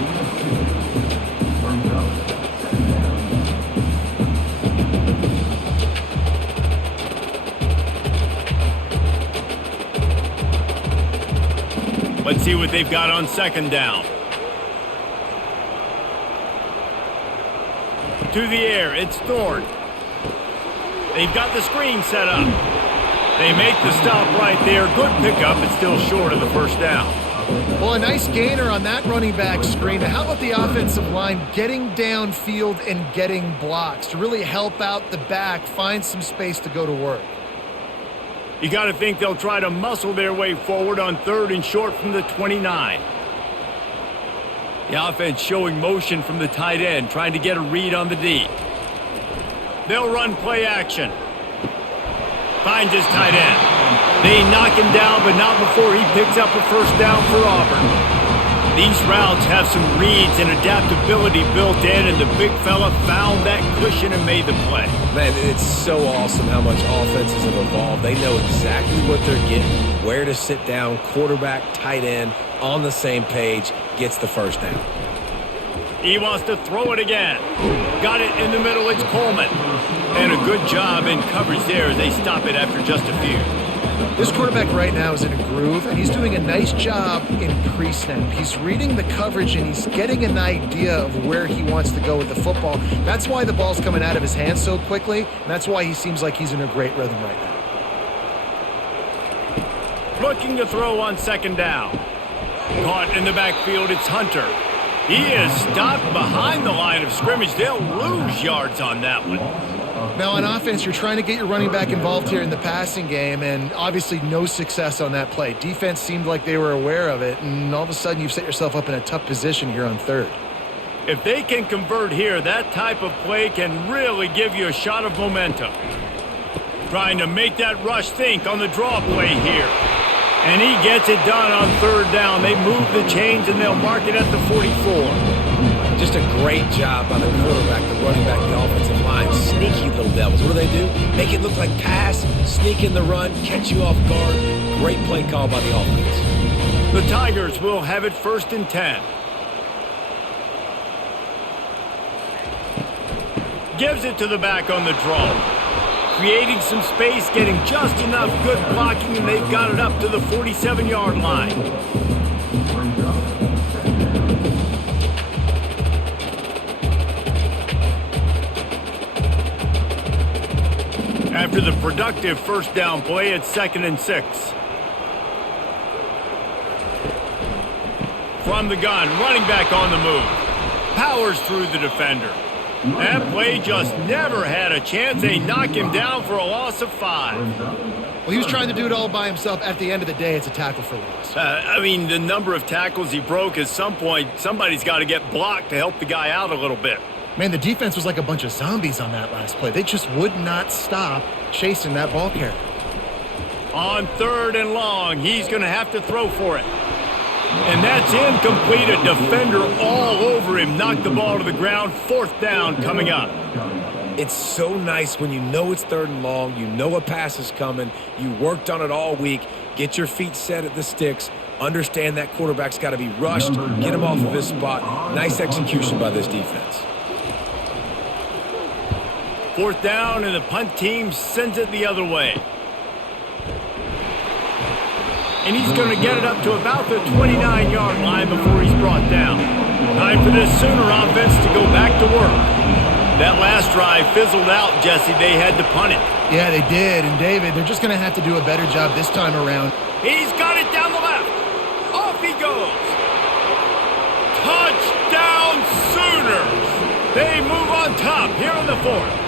Let's see what they've got on 2nd down. To the air, it's Thorne. They've got the screen set up. They make the stop right there. Good pickup, but still short of the 1st down. Well, a nice gainer on that running back screen. Now, how about the offensive line getting downfield and getting blocks to really help out the back, find some space to go to work? You got to think they'll try to muscle their way forward on 3rd and short from the 29. The offense showing motion from the tight end, trying to get a read on the D. They'll run play action. Finds his tight end. They knock him down, but not before he picks up a 1st down for Auburn. These routes have some reads and adaptability built in, and the big fella found that cushion and made the play. Man, it's so awesome how much offenses have evolved. They know exactly what they're getting, where to sit down, quarterback, tight end, on the same page, gets the 1st down. He wants to throw it again. Got it in the middle. It's Coleman. And a good job in coverage there as they stop it after just a few. This quarterback right now is in a groove, and he's doing a nice job in pre-snap. He's reading the coverage, and he's getting an idea of where he wants to go with the football. That's why the ball's coming out of his hands so quickly, and that's why he seems like he's in a great rhythm right now. Looking to throw on second down. Caught in the backfield, it's Hunter. He is stopped behind the line of scrimmage. They'll lose yards on that one. Now, on offense, you're trying to get your running back involved here in the passing game, and obviously no success on that play. Defense seemed like they were aware of it, and all of a sudden you've set yourself up in a tough position here on third. If they can convert here, that type of play can really give you a shot of momentum. Trying to make that rush think on the draw play here. And he gets it done on third down. They move the chains, and they'll mark it at the 44. Just a great job by the quarterback, the running back, the offensive line. Sneaky little devils. What do? Make it look like pass, sneak in the run, catch you off guard. Great play call by the offense. The Tigers will have it 1st and 10. Gives it to the back on the draw. Creating some space, getting just enough good blocking, and they've got it up to the 47-yard line. After the productive first down play, it's 2nd and 6. From the gun, running back on the move. Powers through the defender. That play just never had a chance. They knock him down for a loss of 5. Well, he was trying to do it all by himself. At the end of the day, it's a tackle for loss. I mean, the number of tackles he broke, at some point, somebody's got to get blocked to help the guy out a little bit. Man, the defense was like a bunch of zombies on that last play. They just would not stop chasing that ball carrier. On 3rd and long, he's going to have to throw for it. And that's incomplete. A defender all over him. Knocked the ball to the ground. 4th down coming up. It's so nice when you know it's 3rd and long, you know a pass is coming, you worked on it all week, get your feet set at the sticks, understand that quarterback's got to be rushed, get him off of his spot. Nice execution by this defense. 4th down, and the punt team sends it the other way. And he's going to get it up to about the 29-yard line before he's brought down. Time for this Sooner offense to go back to work. That last drive fizzled out, Jesse. They had to punt it. Yeah, they did. And, David, they're just going to have to do a better job this time around. He's got it down the left. Off he goes. Touchdown Sooners. They move on top here in the 4th.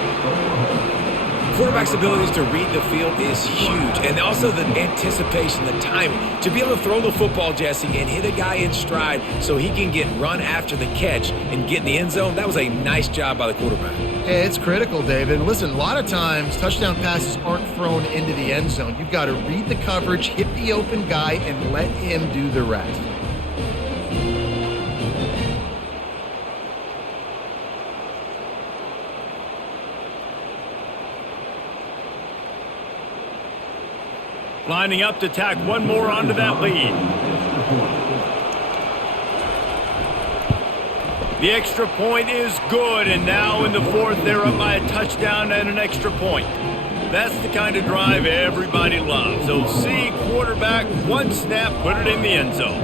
Quarterback's abilities to read the field is huge, and also the anticipation, the timing. To be able to throw the football, Jesse, and hit a guy in stride so he can get run after the catch and get in the end zone, that was a nice job by the quarterback. Yeah, it's critical, David. Listen, a lot of times touchdown passes aren't thrown into the end zone. You've got to read the coverage, hit the open guy, and let him do the rest. Lining up to tack one more onto that lead. The extra point is good, and now in the 4th, they're up by a touchdown and an extra point. That's the kind of drive everybody loves. So see quarterback, one snap, put it in the end zone.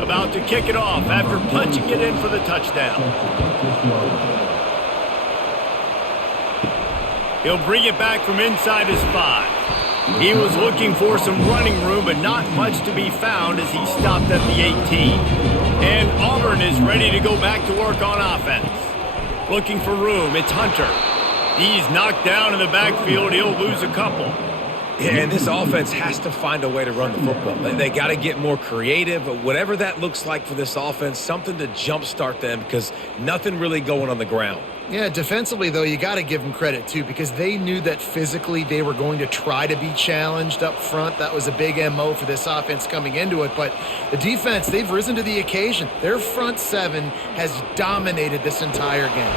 About to kick it off after punching it in for the touchdown. He'll bring it back from inside his 5. He was looking for some running room, but not much to be found as he stopped at the 18. And Auburn is ready to go back to work on offense. Looking for room, it's Hunter. He's knocked down in the backfield. He'll lose a couple. Yeah, and this offense has to find a way to run the football. They got to get more creative, but whatever that looks like for this offense, something to jumpstart them because nothing really going on the ground. Yeah, defensively, though, you got to give them credit, too, because they knew that physically they were going to try to be challenged up front. That was a big MO for this offense coming into it. But the defense, they've risen to the occasion. Their front 7 has dominated this entire game.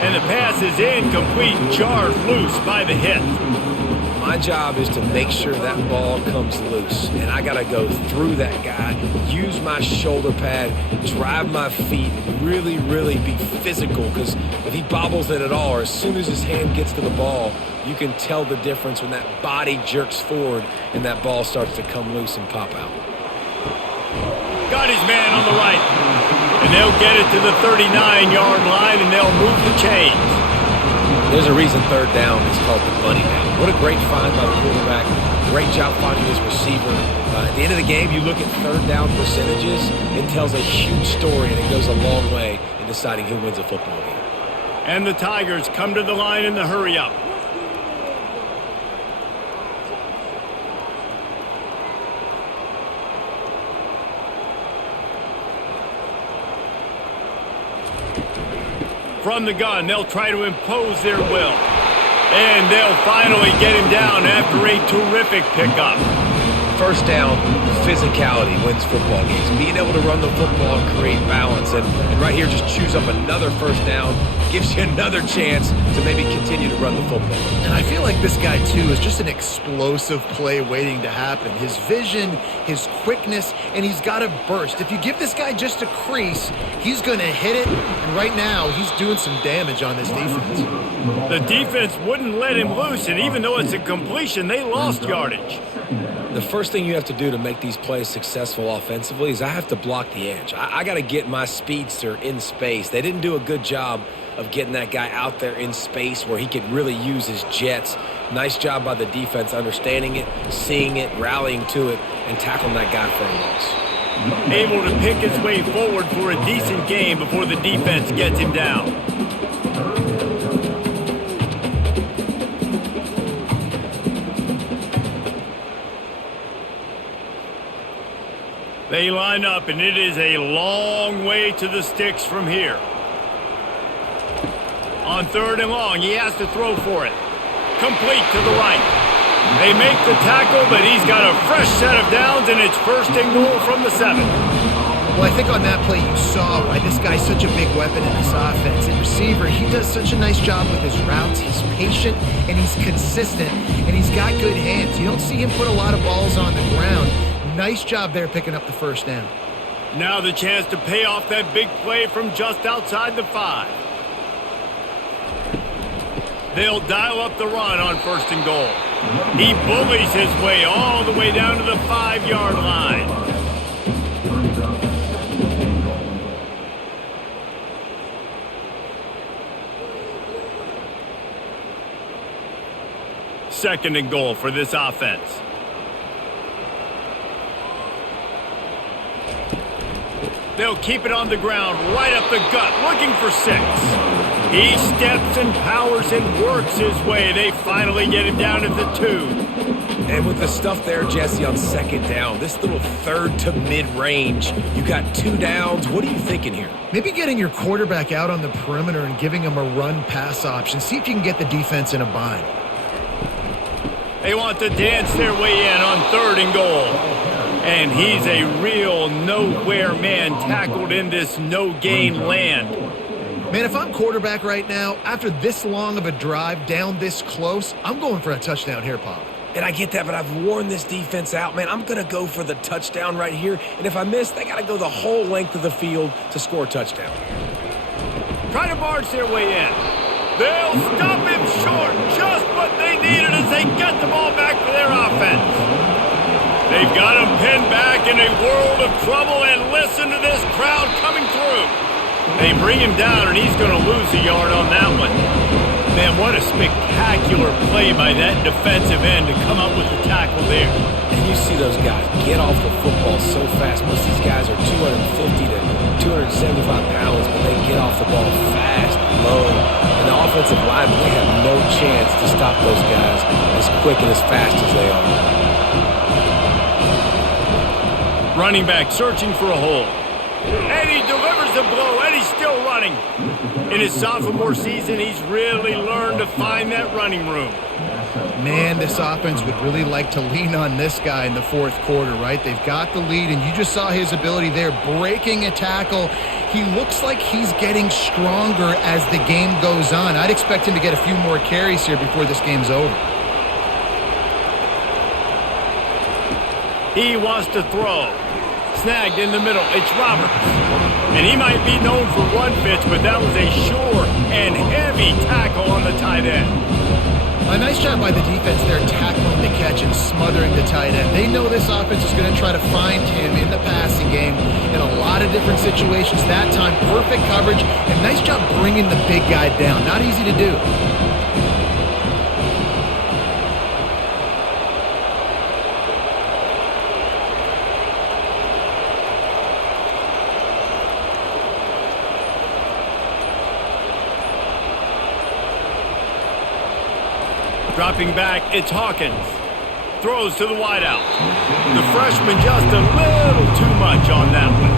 And the pass is incomplete, jarred loose by the hit. My job is to make sure that ball comes loose, and I got to go through that guy, use my shoulder pad, drive my feet, really, really be physical, because if he bobbles it at all, or as soon as his hand gets to the ball, you can tell the difference when that body jerks forward and that ball starts to come loose and pop out. Got his man on the right. And they'll get it to the 39-yard line, and they'll move the chains. There's a reason third down is called the money down. What a great find by the quarterback. Great job finding his receiver. At the end of the game, you look at third down percentages, it tells a huge story, and it goes a long way in deciding who wins a football game. And the Tigers come to the line in the hurry-up. From the gun, they'll try to impose their will. And they'll finally get him down after a terrific pickup. First down, physicality wins football games. Being able to run the football and create balance. And right here, just choose up another first down. Gives you another chance to maybe continue to run the football. And I feel like this guy, too, is just an explosive play waiting to happen. His vision, his quickness, and he's got a burst. If you give this guy just a crease, he's going to hit it. And right now, he's doing some damage on this defense. The defense wouldn't let him loose, and even though it's a completion, they lost yardage. The first thing you have to do to make these plays successful offensively is I have to block the edge. I got to get my speedster in space. They didn't do a good job of getting that guy out there in space where he could really use his jets. Nice job by the defense understanding it, seeing it, rallying to it, and tackling that guy for a loss. Able to pick his way forward for a decent game before the defense gets him down. They line up, and it is a long way to the sticks from here. On third and long, he has to throw for it. Complete to the right. They make the tackle, but he's got a fresh set of downs, and it's first and goal from the 7. Well, I think on that play you saw why this guy's such a big weapon in this offense. At receiver, he does such a nice job with his routes. He's patient, and he's consistent, and he's got good hands. You don't see him put a lot of balls on the ground. Nice job there picking up the first down. Now the chance to pay off that big play from just outside the 5. They'll dial up the run on first and goal. He bullies his way all the way down to the 5-yard line. Second and goal for this offense. They'll keep it on the ground, right up the gut, looking for 6. He steps and powers and works his way. They finally get him down at the 2. And with the stuff there, Jesse, on second down, this little third to mid-range, you got 2 downs. What are you thinking here? Maybe getting your quarterback out on the perimeter and giving him a run-pass option. See if you can get the defense in a bind. They want to dance their way in on third and goal. And he's a real nowhere man tackled in this no-gain land. Man, if I'm quarterback right now, after this long of a drive down this close, I'm going for a touchdown here, Pop. And I get that, but I've worn this defense out, man. I'm going to go for the touchdown right here. And if I miss, they got to go the whole length of the field to score a touchdown. Try to barge their way in. They'll stop him short. Just what they needed as they get the ball back for their offense. They've got him pinned back in a world of trouble, and listen to this crowd coming through. They bring him down, and he's going to lose a yard on that one. Man, what a spectacular play by that defensive end to come up with the tackle there. And you see those guys get off the football so fast. Most of these guys are 250 to 275 pounds, but they get off the ball fast, low. And the offensive line, they have no chance to stop those guys as quick and as fast as they are. Running back searching for a hole. And he delivers the blow, and he's still running. In his sophomore season, he's really learned to find that running room. Man, this offense would really like to lean on this guy in the fourth quarter, right? They've got the lead, and you just saw his ability there breaking a tackle. He looks like he's getting stronger as the game goes on. I'd expect him to get a few more carries here before this game's over. He wants to throw. Snagged in the middle. It's Roberts. And he might be known for run fits, but that was a sure and heavy tackle on the tight end. A nice job by the defense there, tackling the catch and smothering the tight end. They know this offense is going to try to find him in the passing game in a lot of different situations. That time, perfect coverage, and nice job bringing the big guy down. Not easy to do. Dropping back, it's Hawkins. Throws to the wideout. The freshman just a little too much on that one.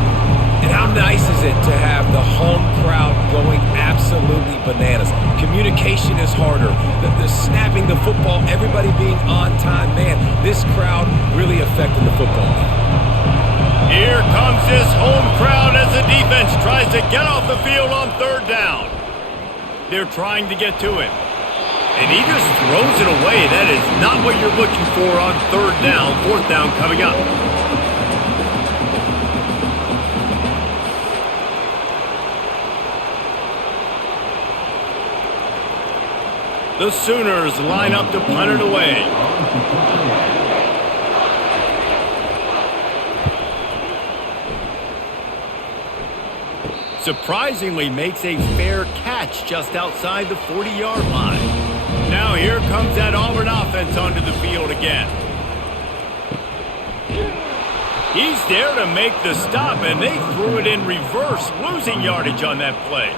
And how nice is it to have the home crowd going absolutely bananas? Communication is harder. The snapping the football, everybody being on time. Man, this crowd really affected the football game. Here comes this home crowd as the defense tries to get off the field on third down. They're trying to get to him. And he just throws it away. That is not what you're looking for on third down. Fourth down coming up. The Sooners line up to punt it away. Surprisingly makes a fair catch just outside the 40-yard line. Now here comes that Auburn offense onto the field again. He's there to make the stop, and they threw it in reverse, losing yardage on that play.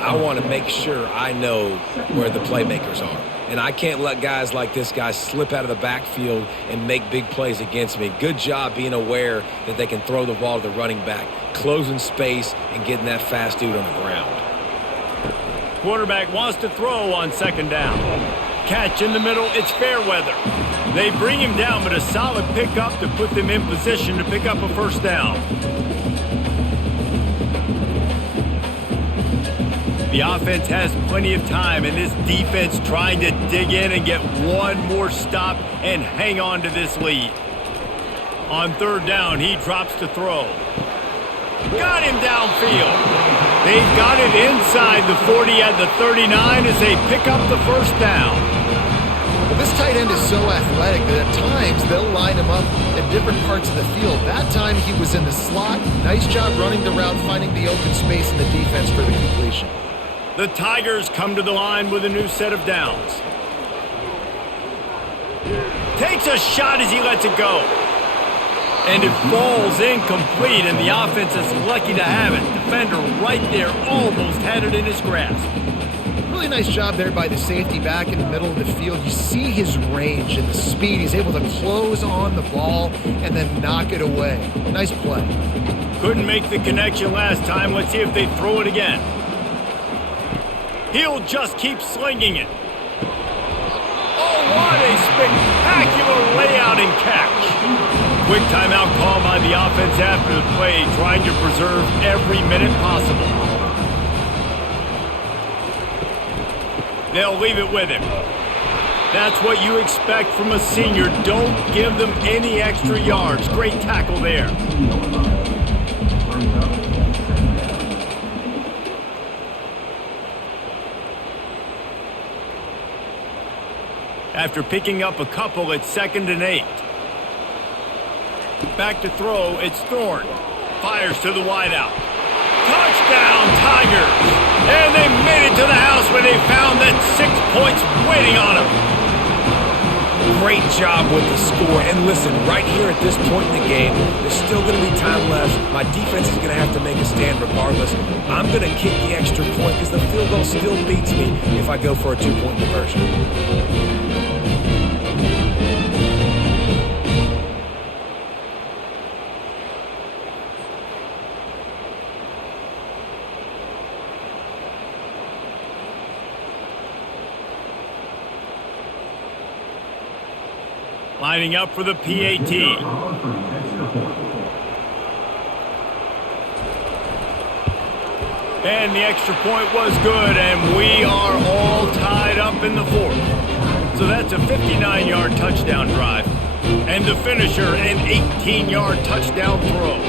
I want to make sure I know where the playmakers are. And I can't let guys like this guy slip out of the backfield and make big plays against me. Good job being aware that they can throw the ball to the running back, closing space, and getting that fast dude on the ground. Quarterback wants to throw on second down. Catch in the middle, it's Fairweather. They bring him down, but a solid pickup to put them in position to pick up a first down. The offense has plenty of time, and this defense trying to dig in and get one more stop and hang on to this lead. On third down, he drops to throw. Got him downfield. They've got it inside the 40 at the 39 as they pick up the first down. Well, this tight end is so athletic that at times they'll line him up in different parts of the field. That time he was in the slot. Nice job running the route, finding the open space in the defense for the completion. The Tigers come to the line with a new set of downs. Takes a shot as he lets it go. And it falls incomplete, and the offense is lucky to have it. Defender right there almost had it in his grasp. Really nice job there by the safety back in the middle of the field. You see his range and the speed. He's able to close on the ball and then knock it away. Nice play. Couldn't make the connection last time. Let's see if they throw it again. He'll just keep slinging it. Oh, what a spectacular layout and catch. Quick timeout call by the offense after the play, trying to preserve every minute possible. They'll leave it with him. That's what you expect from a senior. Don't give them any extra yards. Great tackle there. After picking up a couple, it's 2nd and 8. Back to throw, it's Thorne. Fires to the wideout. Touchdown, Tigers! And they made it to the house when they found that 6 points waiting on them. Great job with the score. And listen, right here at this point in the game, there's still going to be time left. My defense is going to have to make a stand regardless. I'm going to kick the extra point because the field goal still beats me if I go for a 2-point conversion. Lining up for the PAT. And the extra point was good, and we are all tied up in the fourth. So that's a 59-yard touchdown drive. And the finisher, an 18-yard touchdown throw.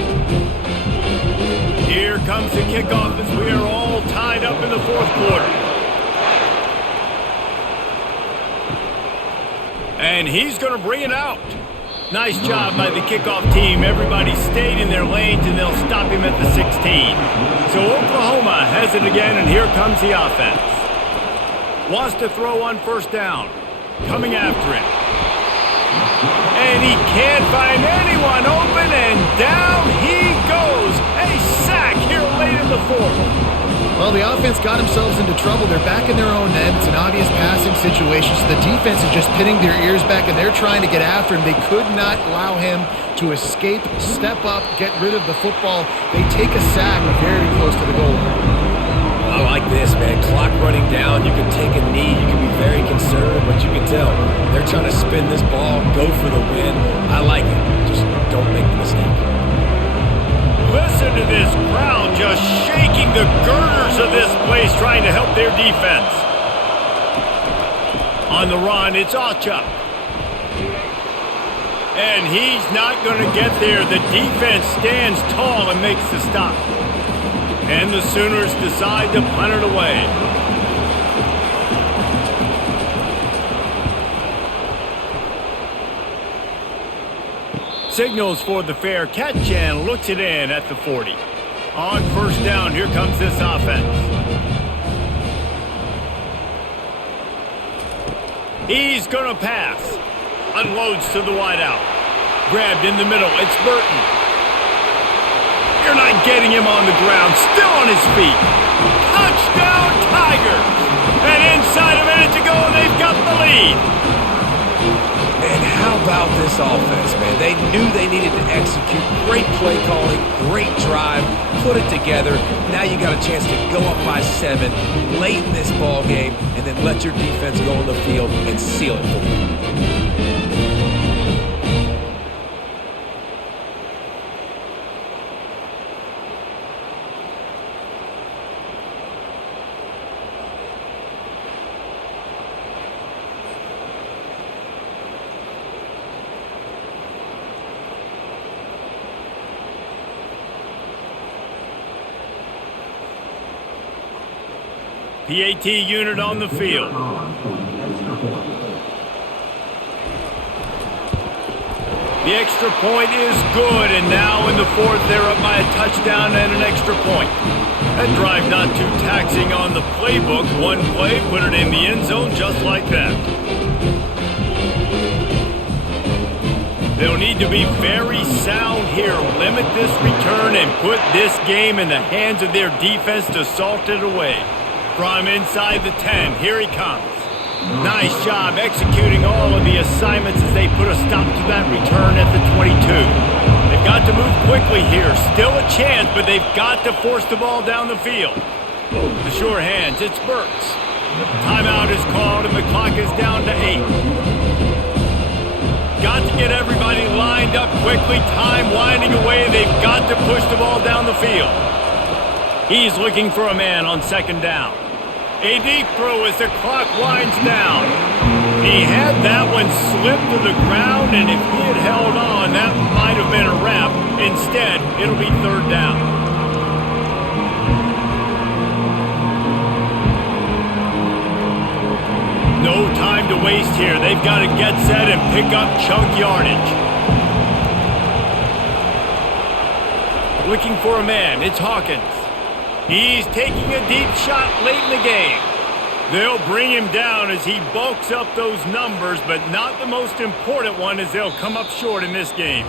Here comes the kickoff as we are all tied up in the fourth quarter. And he's going to bring it out. Nice job by the kickoff team. Everybody stayed in their lanes, and they'll stop him at the 16. So Oklahoma has it again, and here comes the offense. Wants to throw on first down. Coming after it. And he can't find anyone open, and down he goes. A sack here late in the fourth. Well, the offense got themselves into trouble. They're back in their own end. It's an obvious passing situation, so the defense is just pinning their ears back, and they're trying to get after him. They could not allow him to escape, step up, get rid of the football. They take a sack very close to the goal line. I like this, man. Clock running down. You can take a knee. You can be very conservative, but you can tell they're trying to spin this ball, go for the win. I like it. Just don't make the mistake. Listen to this crowd just shaking the girders of this place, trying to help their defense. On the run, it's Auchuk. And he's not going to get there. The defense stands tall and makes the stop. And the Sooners decide to punt it away. Signals for the fair catch and looks it in at the 40. On first down, here comes this offense. He's going to pass. Unloads to the wideout. Grabbed in the middle. It's Burton. You're not getting him on the ground. Still on his feet. Touchdown, Tigers. And inside a minute to go, they've got the lead. And how about this offense, man? They knew they needed to execute. Great play calling, great drive, put it together. Now you got a chance to go up by 7 late in this ball game, and then let your defense go on the field and seal it for you. PAT unit on the field. The extra point is good, and now in the fourth, they're up by a touchdown and an extra point. That drive not too taxing on the playbook. One play, put it in the end zone just like that. They'll need to be very sound here, limit this return, and put this game in the hands of their defense to salt it away. From inside the 10, here he comes. Nice job executing all of the assignments as they put a stop to that return at the 22. They've got to move quickly here. Still a chance, but they've got to force the ball down the field. The sure hands, it's Burks. Timeout is called, and the clock is down to 8. Got to get everybody lined up quickly. Time winding away. They've got to push the ball down the field. He's looking for a man on second down. A deep throw as the clock winds down. He had that one slip to the ground, and if he had held on, that might have been a wrap. Instead, it'll be third down. No time to waste here. They've got to get set and pick up chunk yardage. Looking for a man. It's Hawkins. He's taking a deep shot late in the game. They'll bring him down as he bulks up those numbers, but not the most important one, as they'll come up short in this game.